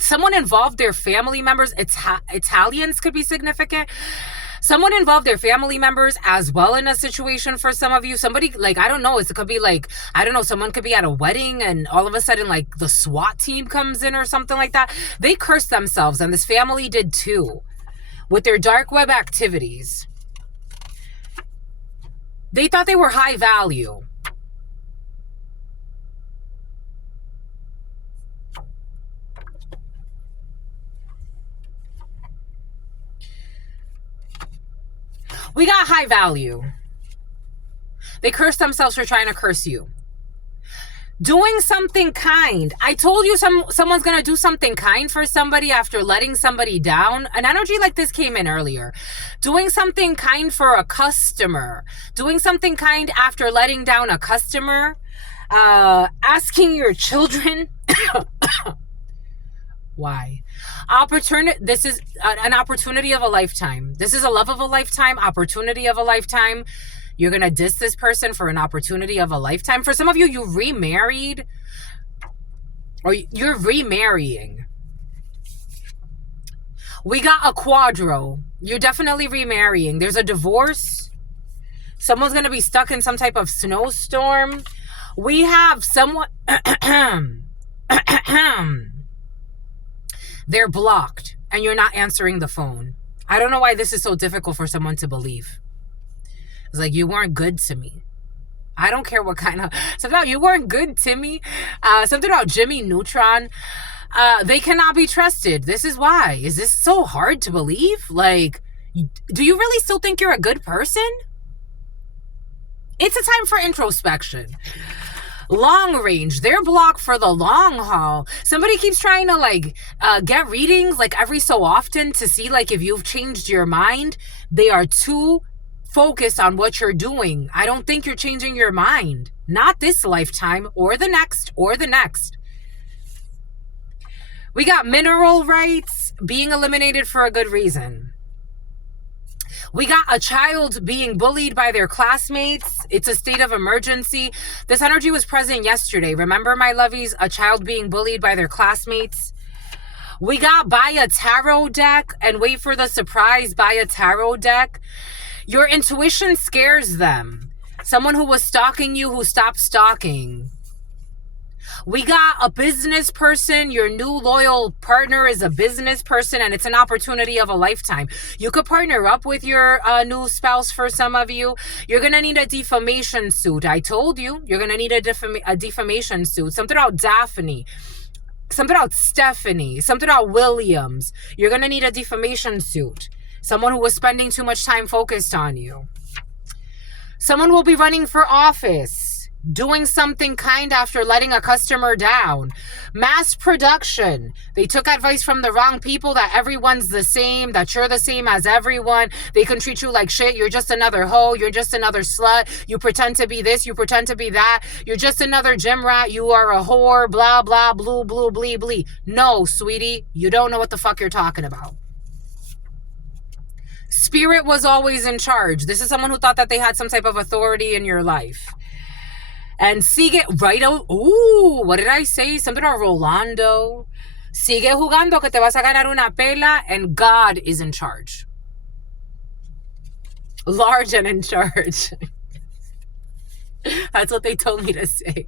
someone involved their family members. Italians could be significant. Someone involved their family members as well in a situation for some of you. Somebody, like, I don't know, it could be like, I don't know, someone could be at a wedding and all of a sudden, like, the SWAT team comes in or something like that. They cursed themselves, and this family did too, with their dark web activities. They thought they were high value. We got high value. They cursed themselves for trying to curse you. Doing something kind. I told you someone's going to do something kind for somebody after letting somebody down. An energy like this came in earlier. Doing something kind for a customer. Doing something kind after letting down a customer. Asking your children. Why? This is an opportunity of a lifetime. This is a love of a lifetime, opportunity of a lifetime. You're going to diss this person for an opportunity of a lifetime. For some of you, you remarried or you're remarrying. We got a quadro. You're definitely remarrying. There's a divorce. Someone's going to be stuck in some type of snowstorm. We have someone... They're blocked and you're not answering the phone. I don't know why this is so difficult for someone to believe. It's like, you weren't good to me. I don't care what kind of... Something about you weren't good to me. Something about Jimmy Neutron. They cannot be trusted. This is why. Is this so hard to believe? Like, do you really still think you're a good person? It's a time for introspection. Long range, they're blocked for the long haul. Somebody keeps trying to like get readings like every so often to see like if you've changed your mind. They are too focused on what you're doing. I don't think you're changing your mind. Not this lifetime or the next or the next. We got mineral rights being eliminated for a good reason. We got a child being bullied by their classmates. It's a state of emergency. This energy was present yesterday. Remember, my lovies, a child being bullied by their classmates. We got buy a tarot deck and wait for the surprise, buy a tarot deck. Your intuition scares them. Someone who was stalking you who stopped stalking. We got a business person. Your new loyal partner is a business person and it's an opportunity of a lifetime. You could partner up with your new spouse for some of you. You're going to need a defamation suit. I told you, you're going to need a defamation suit. Something about Daphne. Something about Stephanie. Something about Williams. You're going to need a defamation suit. Someone who was spending too much time focused on you. Someone will be running for office, doing something kind after letting a customer down. Mass production. They took advice from the wrong people that everyone's the same, that you're the same as everyone. They can treat you like shit. You're just another hoe. You're just another slut. You pretend to be this. You pretend to be that. You're just another gym rat. You are a whore. Blah, blah, blue, blue, blee, blee. No, sweetie. You don't know what the fuck you're talking about. Spirit was always in charge. This is someone who thought that they had some type of authority in your life. And sigue right out. Ooh, what did I say? Something about Rolando. Sigue jugando que te vas a ganar una pela, and God is in charge. Large and in charge. That's what they told me to say.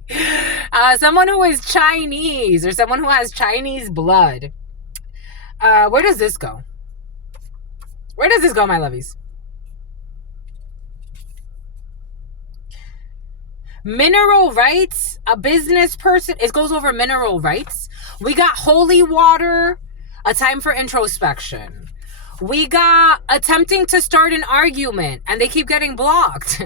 Someone who is Chinese or someone who has Chinese blood. Where does this go? Where does this go, my lovies? Mineral rights, a business person. It goes over mineral rights. We got holy water, a time for introspection. We got attempting to start an argument, and they keep getting blocked.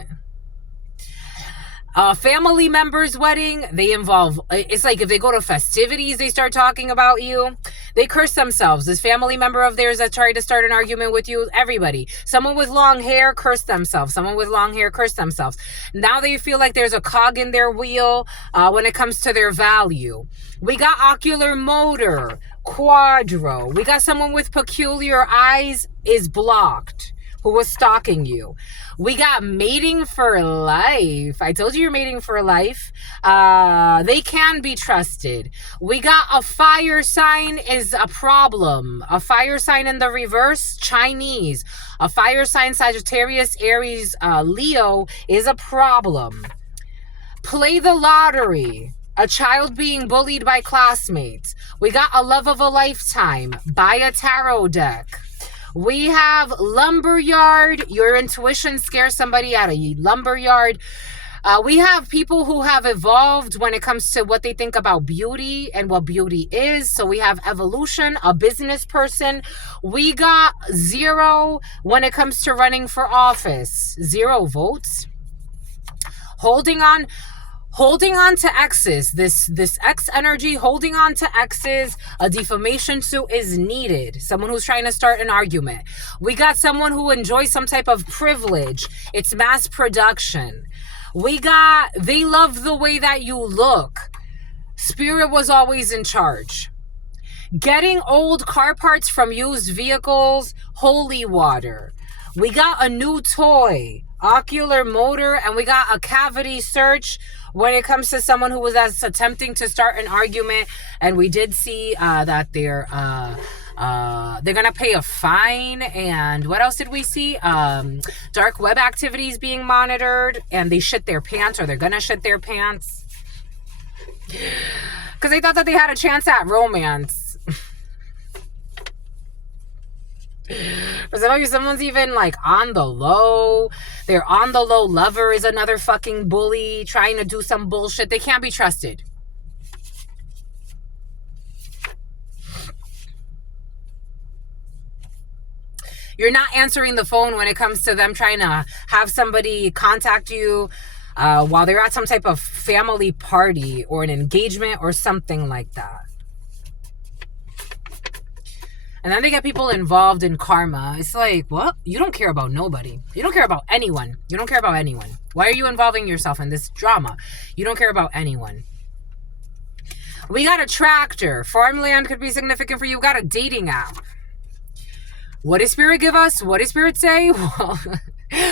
Family member's wedding, they involve, it's like if they go to festivities, they start talking about you. They curse themselves. This family member of theirs that tried to start an argument with you, everybody. Someone with long hair, curse themselves. Someone with long hair, curse themselves. Now they feel like there's a cog in their wheel when it comes to their value. We got ocular motor, quadro. We got someone with peculiar eyes is blocked, who was stalking you. We got mating for life. I told you you're mating for life. They can be trusted. We got a fire sign is a problem. A fire sign in the reverse, Chinese. A fire sign, Sagittarius, Aries, Leo is a problem. Play the lottery. A child being bullied by classmates. We got a love of a lifetime. Buy a tarot deck. We have lumberyard. Your intuition scares somebody at a lumberyard. We have people who have evolved when it comes to what they think about beauty and what beauty is. So we have evolution, a business person. We got 0 when it comes to running for office. 0 votes. Holding on to exes, this ex energy, holding on to exes, a defamation suit is needed. Someone who's trying to start an argument. We got someone who enjoys some type of privilege. It's mass production. We got, they love the way that you look. Spirit was always in charge. Getting old car parts from used vehicles, holy water. We got a new toy, ocular motor, and we got a cavity search when it comes to someone who was attempting to start an argument. And we did see that they're gonna pay a fine. And what else did we see? Dark web activities being monitored, and they shit their pants, or they're gonna shit their pants because they thought that they had a chance at romance. For some of you, someone's even like on the low. Their on the low lover is another fucking bully trying to do some bullshit. They can't be trusted. You're not answering the phone when it comes to them trying to have somebody contact you while they're at some type of family party or an engagement or something like that. And then they get people involved in karma. It's like, what? You don't care about nobody. You don't care about anyone. You don't care about anyone. Why are you involving yourself in this drama? You don't care about anyone. We got a tractor. Farmland could be significant for you. We got a dating app. What does Spirit give us? What does Spirit say? Well,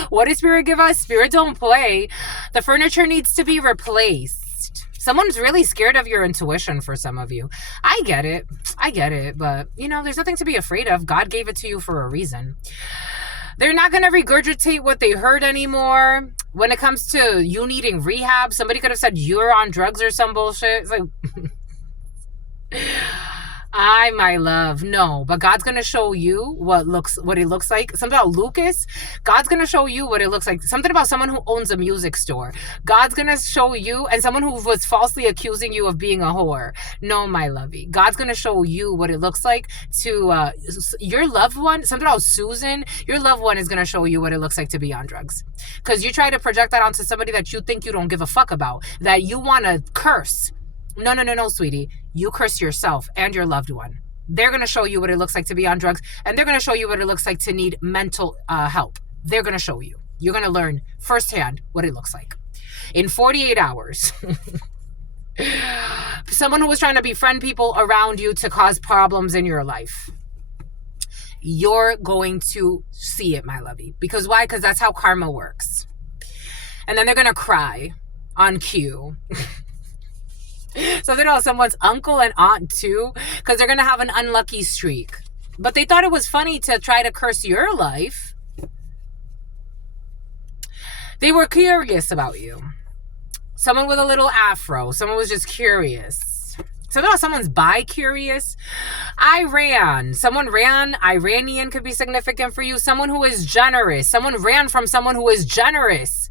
what does Spirit give us? Spirit don't play. The furniture needs to be replaced. Someone's really scared of your intuition for some of you. I get it. But, you know, there's nothing to be afraid of. God gave it to you for a reason. They're not going to regurgitate what they heard anymore. When it comes to you needing rehab, somebody could have said you're on drugs or some bullshit. It's like... My love, no, but God's gonna show you what it looks like. Something about Lucas, God's gonna show you what it looks like. Something about someone who owns a music store, God's gonna show you, and someone who was falsely accusing you of being a whore. No, my lovey, God's gonna show you what it looks like to your loved one. Something about Susan, your loved one is gonna show you what it looks like to be on drugs, because you try to project that onto somebody that you think you don't give a fuck about, that you want to curse. No, sweetie. You curse yourself and your loved one. They're going to show you what it looks like to be on drugs, and they're going to show you what it looks like to need mental help. They're going to show you. You're going to learn firsthand what it looks like. In 48 hours, someone who was trying to befriend people around you to cause problems in your life, you're going to see it, my lovey. Because why? Because that's how karma works. And then they're going to cry on cue. So they're someone's uncle and aunt too, because they're going to have an unlucky streak. But they thought it was funny to try to curse your life. They were curious about you. Someone with a little afro. Someone was just curious. So they're someone's bi-curious. Iran. Someone ran. Iranian could be significant for you. Someone who is generous. Someone ran from someone who is generous.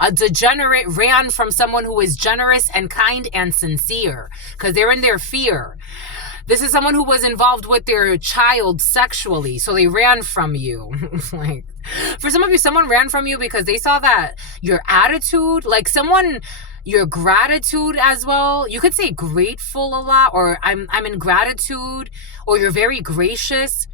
A degenerate ran from someone who is generous and kind and sincere, because they're in their fear. This is someone who was involved with their child sexually, so they ran from you. Like, for some of you, someone ran from you because they saw that your attitude, like your gratitude as well. You could say grateful a lot, or I'm in gratitude, or you're very gracious.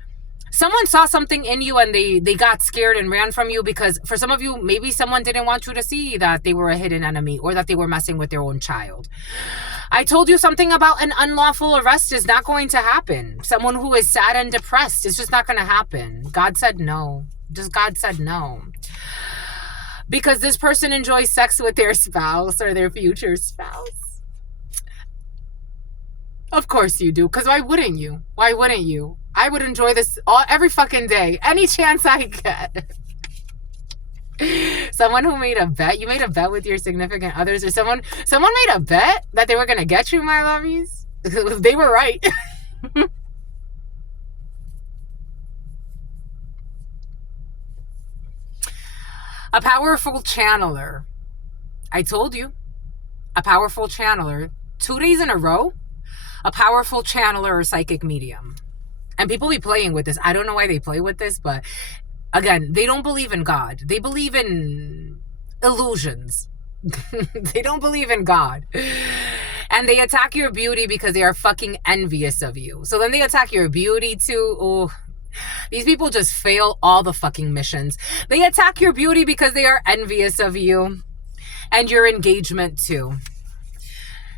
Someone saw something in you and they got scared and ran from you, because for some of you, maybe someone didn't want you to see that they were a hidden enemy or that they were messing with their own child. I told you something about an unlawful arrest is not going to happen. Someone who is sad and depressed, it's just not going to happen. God said no. God said no. Because this person enjoys sex with their spouse or their future spouse. Of course you do, because why wouldn't you? Why wouldn't you? I would enjoy this every fucking day, any chance I get. Someone who made a bet. You made a bet with your significant others, or someone made a bet that they were going to get you, my lovies. They were right. A powerful channeler. I told you. A powerful channeler. 2 days in a row. A powerful channeler or psychic medium. And people be playing with this. I don't know why they play with this, but again, they don't believe in God. They believe in illusions. They don't believe in God. And they attack your beauty because they are fucking envious of you. So then they attack your beauty too. Oh, these people just fail all the fucking missions. They attack your beauty because they are envious of you. And your engagement too.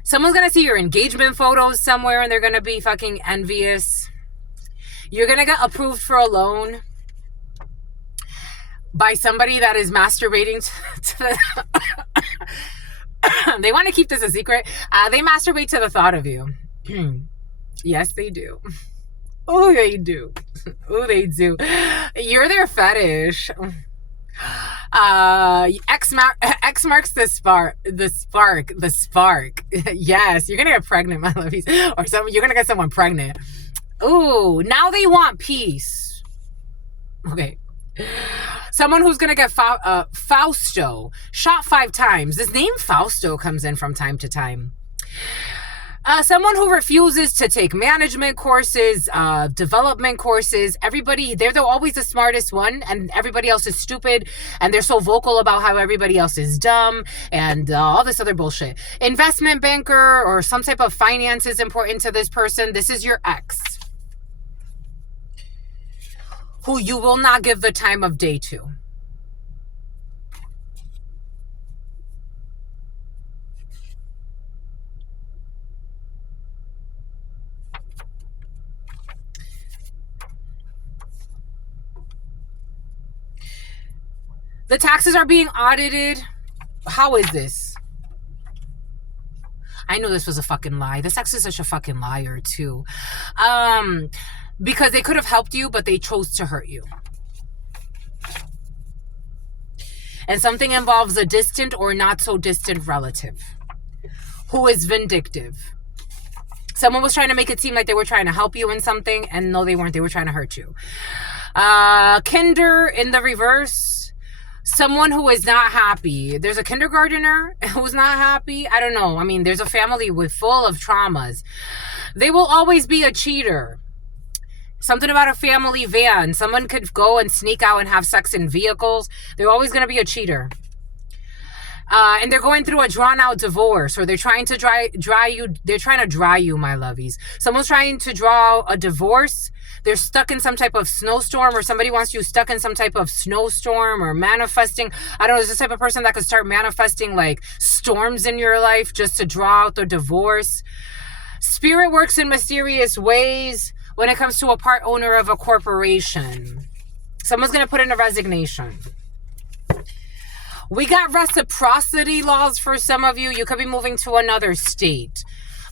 Someone's going to see your engagement photos somewhere and they're going to be fucking envious. You're going to get approved for a loan by somebody that is masturbating to the... They want to keep this a secret. They masturbate to the thought of you. Yes, they do. Oh, they do. Oh, they do. You're their fetish. X marks the spark. Yes, you're gonna get pregnant, my lovies, or you're gonna get someone pregnant. Ooh, now they want peace. Okay, someone who's gonna get Fausto shot 5 times. This name Fausto comes in from time to time. Someone who refuses to take management courses, development courses. Everybody, they're always the smartest one, and everybody else is stupid, and they're so vocal about how everybody else is dumb, and all this other bullshit. Investment banker or some type of finance is important to this person. This is your ex, who you will not give the time of day to. The taxes are being audited. How is this? I know this was a fucking lie. This ex is such a fucking liar too. Because they could have helped you, but they chose to hurt you. And something involves a distant or not so distant relative who is vindictive. Someone was trying to make it seem like they were trying to help you in something, and no, they weren't. They were trying to hurt you. Kinder in the reverse. Someone who is not happy. There's a kindergartner who's not happy. I don't know. I mean, there's a family full of traumas. They will always be a cheater. Something about a family van. Someone could go and sneak out and have sex in vehicles. They're always going to be a cheater. And they're going through a drawn-out divorce, or they're trying to dry you. They're trying to dry you, my lovies. Someone's trying to draw a divorce. They're stuck in some type of snowstorm, or somebody wants you stuck in some type of snowstorm, or manifesting. I don't know, there's this type of person that could start manifesting like storms in your life just to draw out the divorce. Spirit works in mysterious ways when it comes to a part owner of a corporation. Someone's going to put in a resignation. We got reciprocity laws for some of you. You could be moving to another state.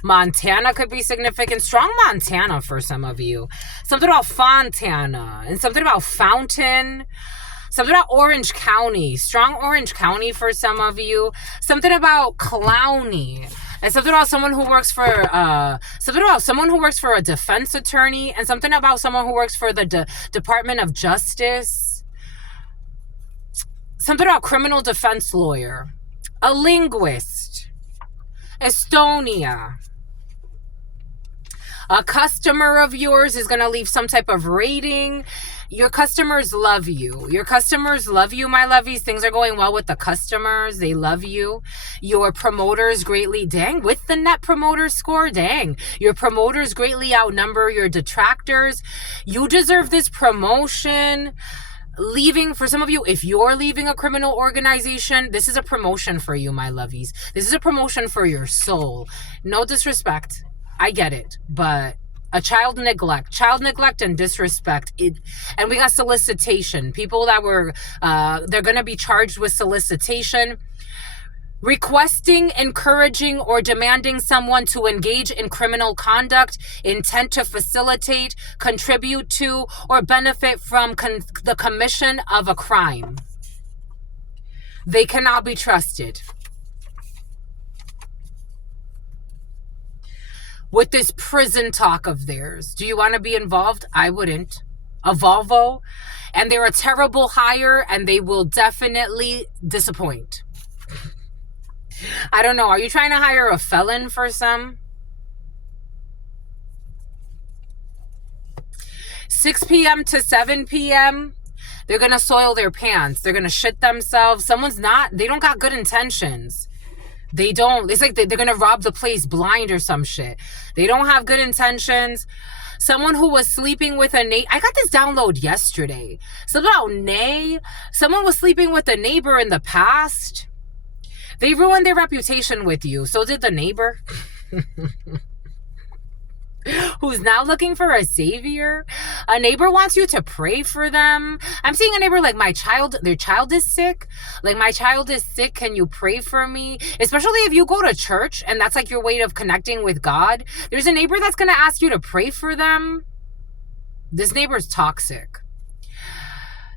Montana could be significant. Strong Montana for some of you. Something about Fontana. And something about Fountain. Something about Orange County. Strong Orange County for some of you. Something about Clowney. And something about someone who works for a defense attorney. And something about someone who works for the Department of Justice. Something about criminal defense lawyer, a linguist, Estonia. A customer of yours is going to leave some type of rating. Your customers love you. Your customers love you, my lovies. Things are going well with the customers. They love you. Your promoters greatly, dang, with the net promoter score, dang. Your promoters greatly outnumber your detractors. You deserve this promotion. Leaving, for some of you, if you're leaving a criminal organization, this is a promotion for you, my lovies. This is a promotion for your soul. No disrespect. I get it. But a child neglect and disrespect. And we got solicitation. People that were, they're going to be charged with solicitation. Requesting, encouraging, or demanding someone to engage in criminal conduct, intent to facilitate, contribute to, or benefit from the commission of a crime. They cannot be trusted. With this prison talk of theirs, do you want to be involved? I wouldn't. A Volvo, and they're a terrible hire, and they will definitely disappoint. I don't know. Are you trying to hire a felon for some? 6 p.m. to 7 p.m. They're going to soil their pants. They're going to shit themselves. They don't got good intentions. They don't. It's like they're going to rob the place blind or some shit. They don't have good intentions. Someone who was sleeping with a neighbor. I got this download yesterday. Something about someone was sleeping with a neighbor in the past. They ruined their reputation with you. So did the neighbor. Who's now looking for a savior. A neighbor wants you to pray for them. I'm seeing a neighbor like, their child is sick. Like, my child is sick. Can you pray for me? Especially if you go to church and that's like your way of connecting with God. There's a neighbor that's going to ask you to pray for them. This neighbor's toxic.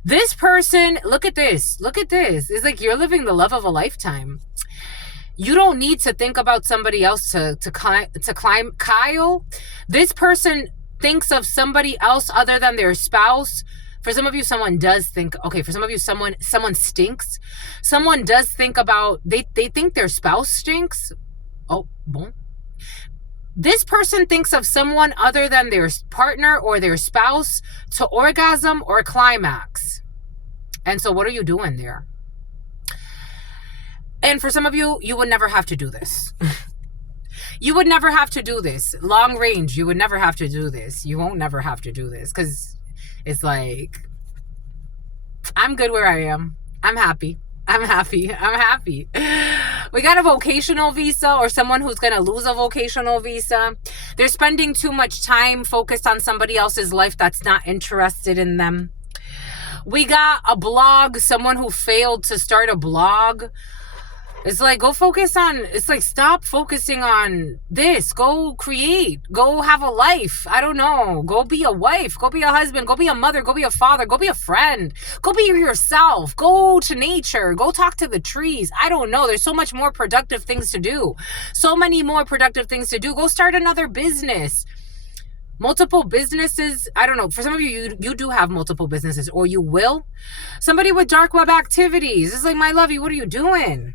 This person, look at this. It's like you're living the love of a lifetime. You don't need to think about somebody else to climb. Kyle, this person thinks of somebody else other than their spouse. For some of you, someone does think, okay, for some of you, someone stinks. Someone does think about, they think their spouse stinks. Oh, boom. This person thinks of someone other than their partner or their spouse to orgasm or climax. And so what are you doing there? And for some of you, you would never have to do this. You would never have to do this. Long range, you would never have to do this. You won't never have to do this because it's like, I'm good where I am. I'm happy. We got a vocational visa or someone who's going to lose a vocational visa. They're spending too much time focused on somebody else's life that's not interested in them. We got a blog, someone who failed to start a blog. It's like, go focus on, it's like, stop focusing on this. Go create. Go have a life. I don't know. Go be a wife. Go be a husband. Go be a mother. Go be a father. Go be a friend. Go be yourself. Go to nature. Go talk to the trees. I don't know. There's so much more productive things to do. So many more productive things to do. Go start another business. Multiple businesses. I don't know. For some of you, you do have multiple businesses, or you will. Somebody with dark web activities. It's like, my lovey, what are you doing?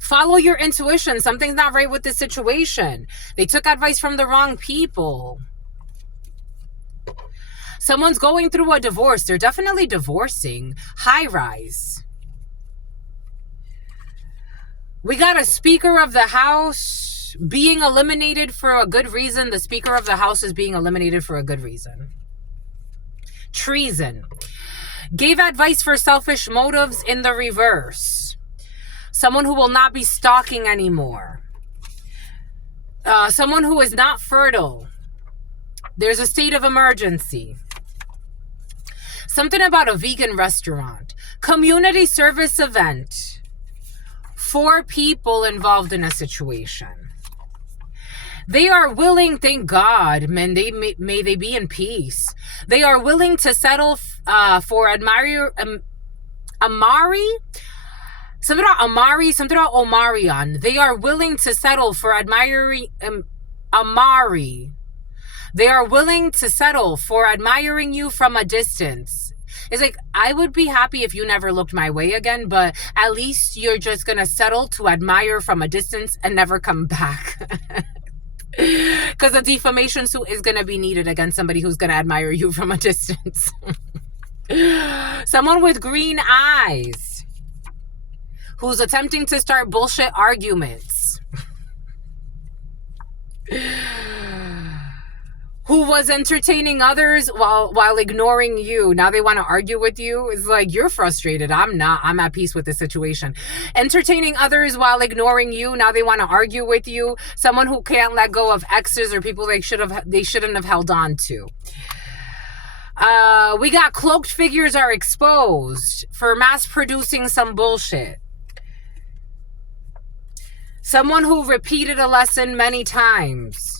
Follow your intuition. Something's not right with this situation. They took advice from the wrong people. Someone's going through a divorce. They're definitely divorcing. High rise. We got a Speaker of the House being eliminated for a good reason. The Speaker of the House is being eliminated for a good reason. Treason. Gave advice for selfish motives in the reverse. Someone who will not be stalking anymore. Someone who is not fertile. There's a state of emergency. Something about a vegan restaurant. Community service event. 4 people involved in a situation. They are willing, thank God, man, may they be in peace. They are willing to settle for something about Omarion. They are willing to settle for Amari. They are willing to settle for admiring you from a distance. It's like, I would be happy if you never looked my way again, but at least you're just going to settle to admire from a distance and never come back. Because a defamation suit is going to be needed against somebody who's going to admire you from a distance. Someone with green eyes who's attempting to start bullshit arguments. Who was entertaining others while ignoring you. Now they want to argue with you. It's like, you're frustrated. I'm not. I'm at peace with the situation. Entertaining others while ignoring you. Now they want to argue with you. Someone who can't let go of exes or people they shouldn't have held on to. We got cloaked figures are exposed for mass producing some bullshit. Someone who repeated a lesson many times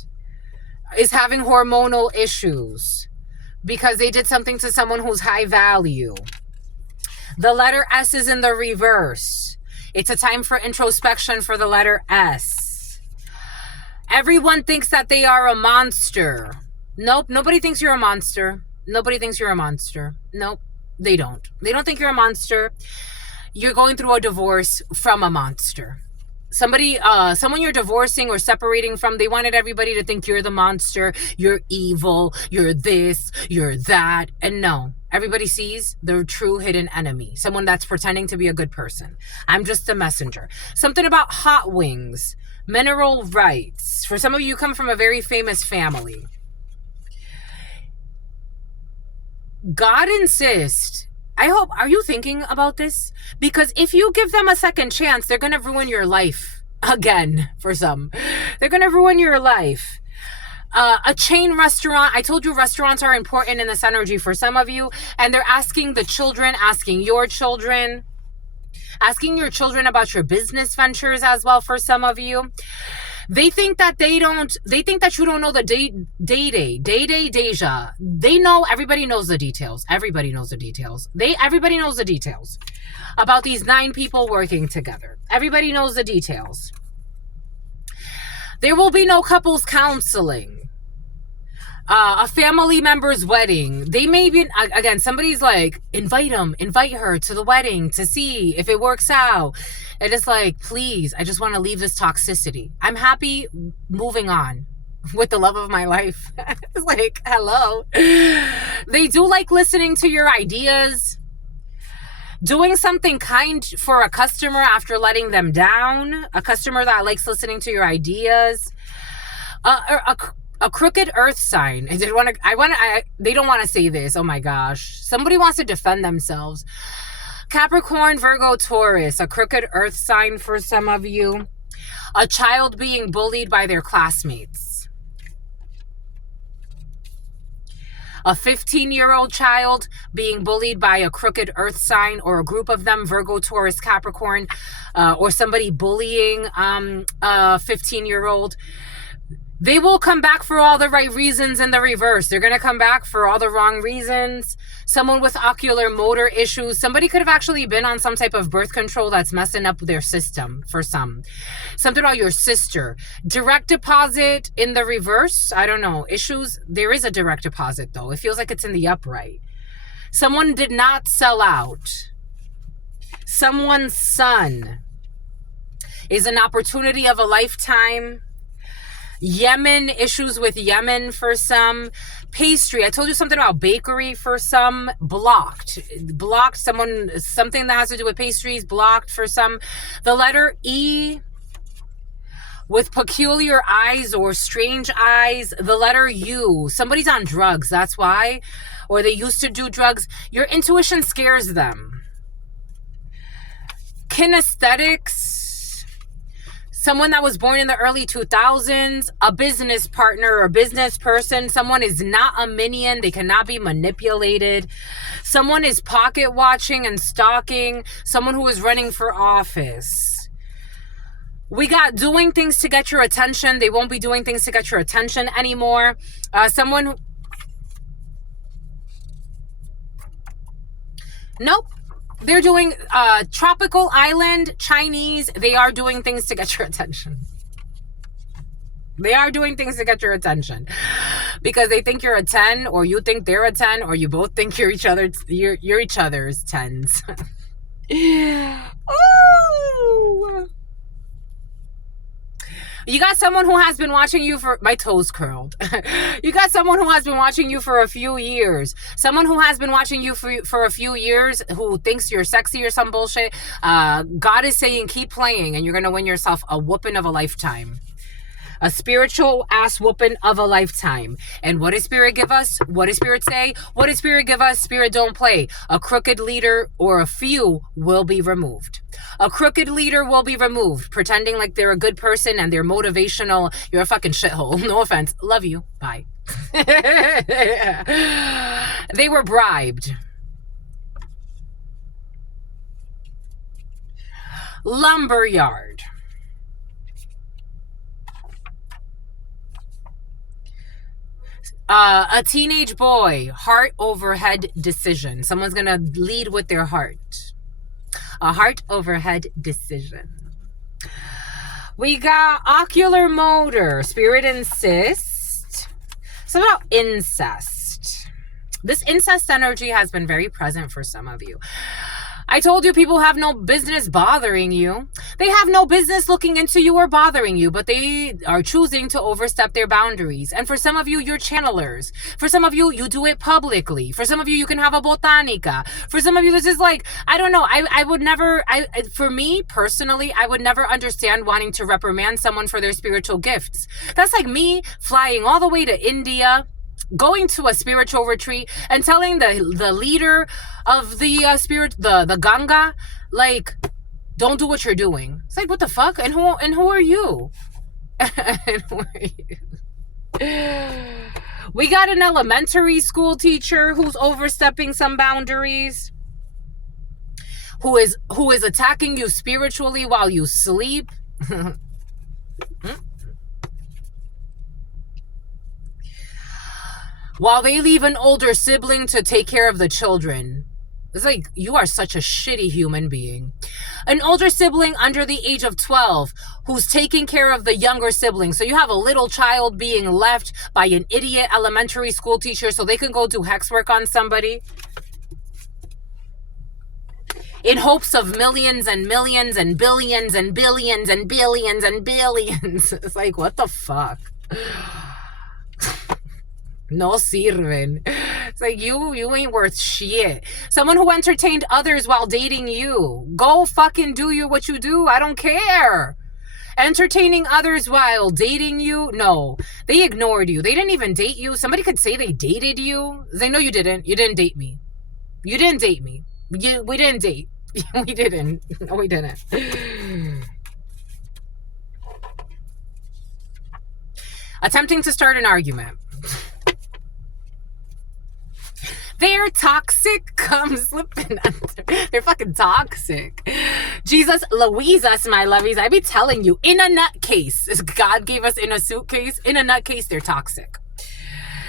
is having hormonal issues because they did something to someone who's high value. The letter S is in the reverse. It's a time for introspection for the letter S. Everyone thinks that they are a monster. Nope, nobody thinks you're a monster. Nobody thinks you're a monster. Nope, they don't. They don't think you're a monster. You're going through a divorce from a monster. Someone you're divorcing or separating from, they wanted everybody to think you're the monster, you're evil, you're this, you're that. And no, everybody sees the true hidden enemy, someone that's pretending to be a good person. I'm just a messenger. Something about hot wings, mineral rights. For some of you come from a very famous family. God insists. Are you thinking about this? Because if you give them a second chance, they're going to ruin your life again for some. They're going to ruin your life. A chain restaurant. I told you restaurants are important in this energy for some of you. And they're asking the children, asking your children about your business ventures as well for some of you. They think that you don't know the Deja. They know, everybody knows the details. Everybody knows the details. Everybody knows the details about these 9 people working together. Everybody knows the details. There will be no couples counseling. A family member's wedding. They may be, again, somebody's like, invite her to the wedding to see if it works out. And it's like, please, I just want to leave this toxicity. I'm happy moving on with the love of my life. It's like, hello. They do like listening to your ideas. Doing something kind for a customer after letting them down. A customer that likes listening to your ideas. A crooked earth sign. They don't want to say this. Oh my gosh. Somebody wants to defend themselves. Capricorn, Virgo, Taurus. A crooked earth sign for some of you. A child being bullied by their classmates. A 15-year-old child being bullied by a crooked earth sign or a group of them, Virgo, Taurus, Capricorn, or somebody bullying a 15-year-old. They will come back for all the right reasons in the reverse. They're going to come back for all the wrong reasons. Someone with ocular motor issues. Somebody could have actually been on some type of birth control that's messing up their system for some. Something about your sister. Direct deposit in the reverse. I don't know. Issues. There is a direct deposit though. It feels like it's in the upright. Someone did not sell out. Someone's son is an opportunity of a lifetime. Yemen, issues with Yemen for some. Pastry, I told you something about bakery for some. Blocked, someone, something that has to do with pastries, blocked for some. The letter E with peculiar eyes or strange eyes. The letter U, somebody's on drugs, that's why. Or they used to do drugs. Your intuition scares them. Kinesthetics. Someone that was born in the early 2000s, a business partner or business person. Someone is not a minion. They cannot be manipulated. Someone is pocket watching and stalking. Someone who is running for office. We got doing things to get your attention. They won't be doing things to get your attention anymore. Someone who... Nope. They're doing tropical island, Chinese. They are doing things to get your attention. They are doing things to get your attention because they think you're a 10 or you think they're a 10 or you both think you're each other's 10s. Ooh. You got someone who has been watching you for... My toes curled. You got someone who has been watching you for a few years. Someone who has been watching you for a few years who thinks you're sexy or some bullshit. God is saying keep playing and you're going to win yourself a whooping of a lifetime. A spiritual ass whooping of a lifetime. And what does Spirit give us? What does Spirit say? What does Spirit give us? Spirit don't play. A crooked leader or a few will be removed. A crooked leader will be removed, pretending like they're a good person and they're motivational. You're a fucking shithole. No offense. Love you. Bye. They were bribed. Lumberyard. A teenage boy, heart over head decision. Someone's going to lead with their heart. A heart over head decision. We got ocular motor. Spirit insist. Something about incest. This incest energy has been very present for some of you. I told you people have no business bothering you. They have no business looking into you or bothering you, but they are choosing to overstep their boundaries. And for some of you, you're channelers. For some of you, you do it publicly. For some of you, you can have a botanica. For some of you, this is like, I don't know. I would never, for me personally, I would never understand wanting to reprimand someone for their spiritual gifts. That's like me flying all the way to India, going to a spiritual retreat and telling the leader of the spirit, the Ganga, like, don't do what you're doing. It's like, what the fuck? And who are you? And who are you? We got an elementary school teacher who's overstepping some boundaries, who is attacking you spiritually while you sleep. While they leave an older sibling to take care of the children. It's like, you are such a shitty human being. An older sibling under the age of 12 who's taking care of the younger sibling. So you have a little child being left by an idiot elementary school teacher so they can go do hex work on somebody. In hopes of millions and millions and billions and billions and billions and billions. It's like, what the fuck? No sirven. It's like, you ain't worth shit. Someone who entertained others while dating you. Go fucking do what you do. I don't care. Entertaining others while dating you? No. They ignored you. They didn't even date you. Somebody could say they dated you. They know you didn't. You didn't date me. You didn't date me. We didn't date. We didn't. No, we didn't. Attempting to start an argument. They're toxic. Come slipping under. They're fucking toxic. Jesus, Louises, my lovies. I be telling you, in a nutcase. God gave us in a suitcase. In a nutcase, they're toxic.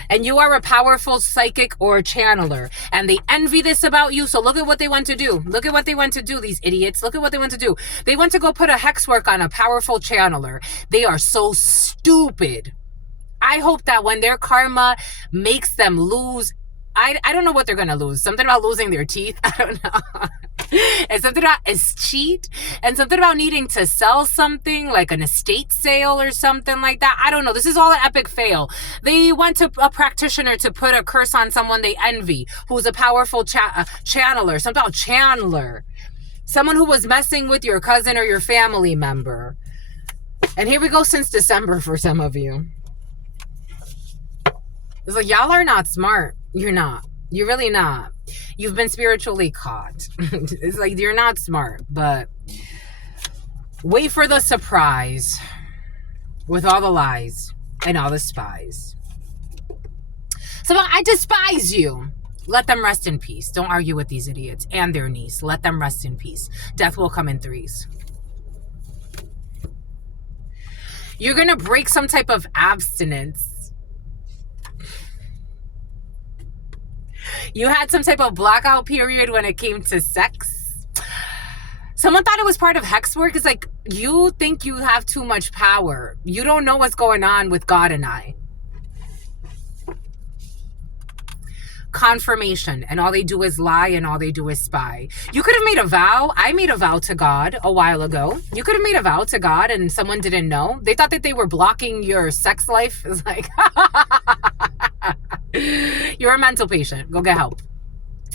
And you are a powerful psychic or channeler. And they envy this about you. So look at what they want to do. Look at what they want to do, these idiots. Look at what they want to do. They want to go put a hex work on a powerful channeler. They are so stupid. I hope that when their karma makes them lose, I don't know what they're going to lose. Something about losing their teeth. I don't know. And something about is cheat. And something about needing to sell something like an estate sale or something like that. I don't know. This is all an epic fail. They went to a practitioner to put a curse on someone they envy, who's a powerful channeler. Something about channeler. Someone who was messing with your cousin or your family member. And here we go since December for some of you. It's like, y'all are not smart. You're not. You're really not. You've been spiritually caught. It's like, you're not smart, but wait for the surprise with all the lies and all the spies. So I despise you. Let them rest in peace. Don't argue with these idiots and their niece. Let them rest in peace. Death will come in threes. You're going to break some type of abstinence. You had some type of blackout period when it came to sex. Someone thought it was part of hex work. It's like, you think you have too much power. You don't know what's going on with God and I. Confirmation. And all they do is lie and all they do is spy. You could have made a vow. I made a vow to God a while ago. You could have made a vow to God and someone didn't know. They thought that they were blocking your sex life. It's like... You're a mental patient. Go get help.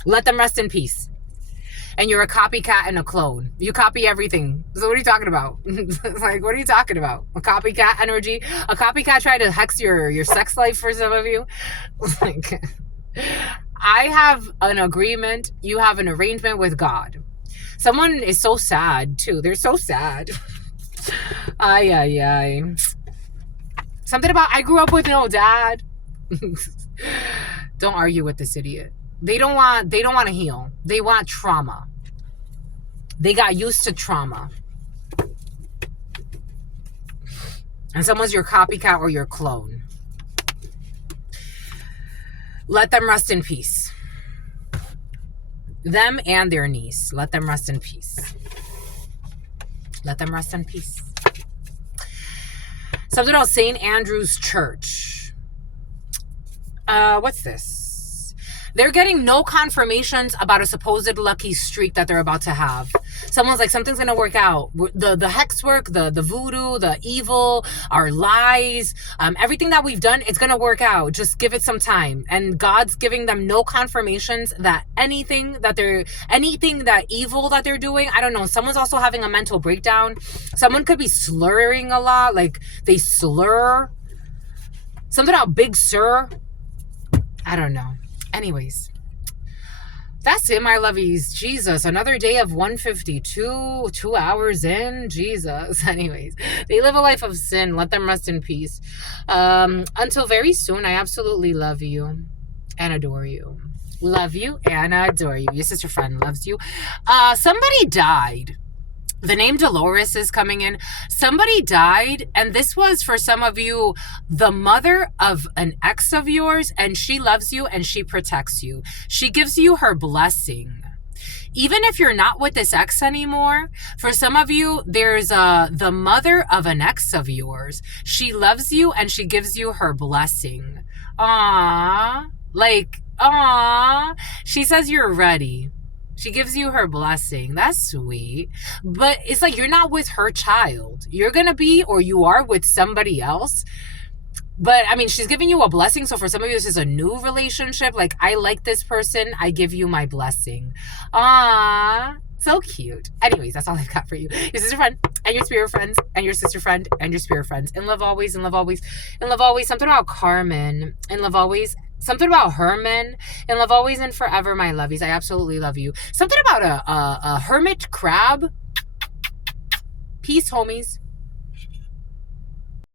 Let them rest in peace. And you're a copycat and a clone. You copy everything. So what are you talking about? Like, what are you talking about? A copycat energy? A copycat tried to hex your sex life for some of you? Like, I have an agreement. You have an arrangement with God. Someone is so sad, too. They're so sad. Ay, ay, ay. Something about, I grew up with no dad. Don't argue with this idiot. They don't want to heal. They want trauma. They got used to trauma. And someone's your copycat or your clone. Let them rest in peace. Them and their niece. Let them rest in peace. Let them rest in peace. Something about St. Andrew's Church. What's this? They're getting no confirmations about a supposed lucky streak that they're about to have. Someone's like, something's going to work out. The hex work, the voodoo, the evil, our lies, everything that we've done, it's going to work out. Just give it some time. And God's giving them no confirmations that anything that evil that they're doing, I don't know. Someone's also having a mental breakdown. Someone could be slurring a lot. Like they slur. Something about Big Sur. I don't know. Anyways, that's it, my lovies. Jesus, another day of 152, 2 hours in. Jesus. Anyways, they live a life of sin. Let them rest in peace. Until very soon, I absolutely love you and adore you. Love you and adore you. Your sister friend loves you. Somebody died. The name Dolores is coming in. Somebody died, and this was, for some of you, the mother of an ex of yours, and she loves you and she protects you. She gives you her blessing. Even if you're not with this ex anymore, for some of you, there's the mother of an ex of yours. She loves you and she gives you her blessing. Aww. Like, aww. She says you're ready. She gives you her blessing. That's sweet. But it's like you're not with her child. You're going to be, or you are with somebody else. But, I mean, she's giving you a blessing. So for some of you, this is a new relationship. Like, I like this person. I give you my blessing. Aww. So cute. Anyways, that's all I've got for you. Your sister friend and your spirit friends and your sister friend and your spirit friends. In love always, in love always, in love always. Something about Carmen. In love always. Something about Herman. In love always and forever, my lovies. I absolutely love you. Something about a hermit crab. Peace, homies.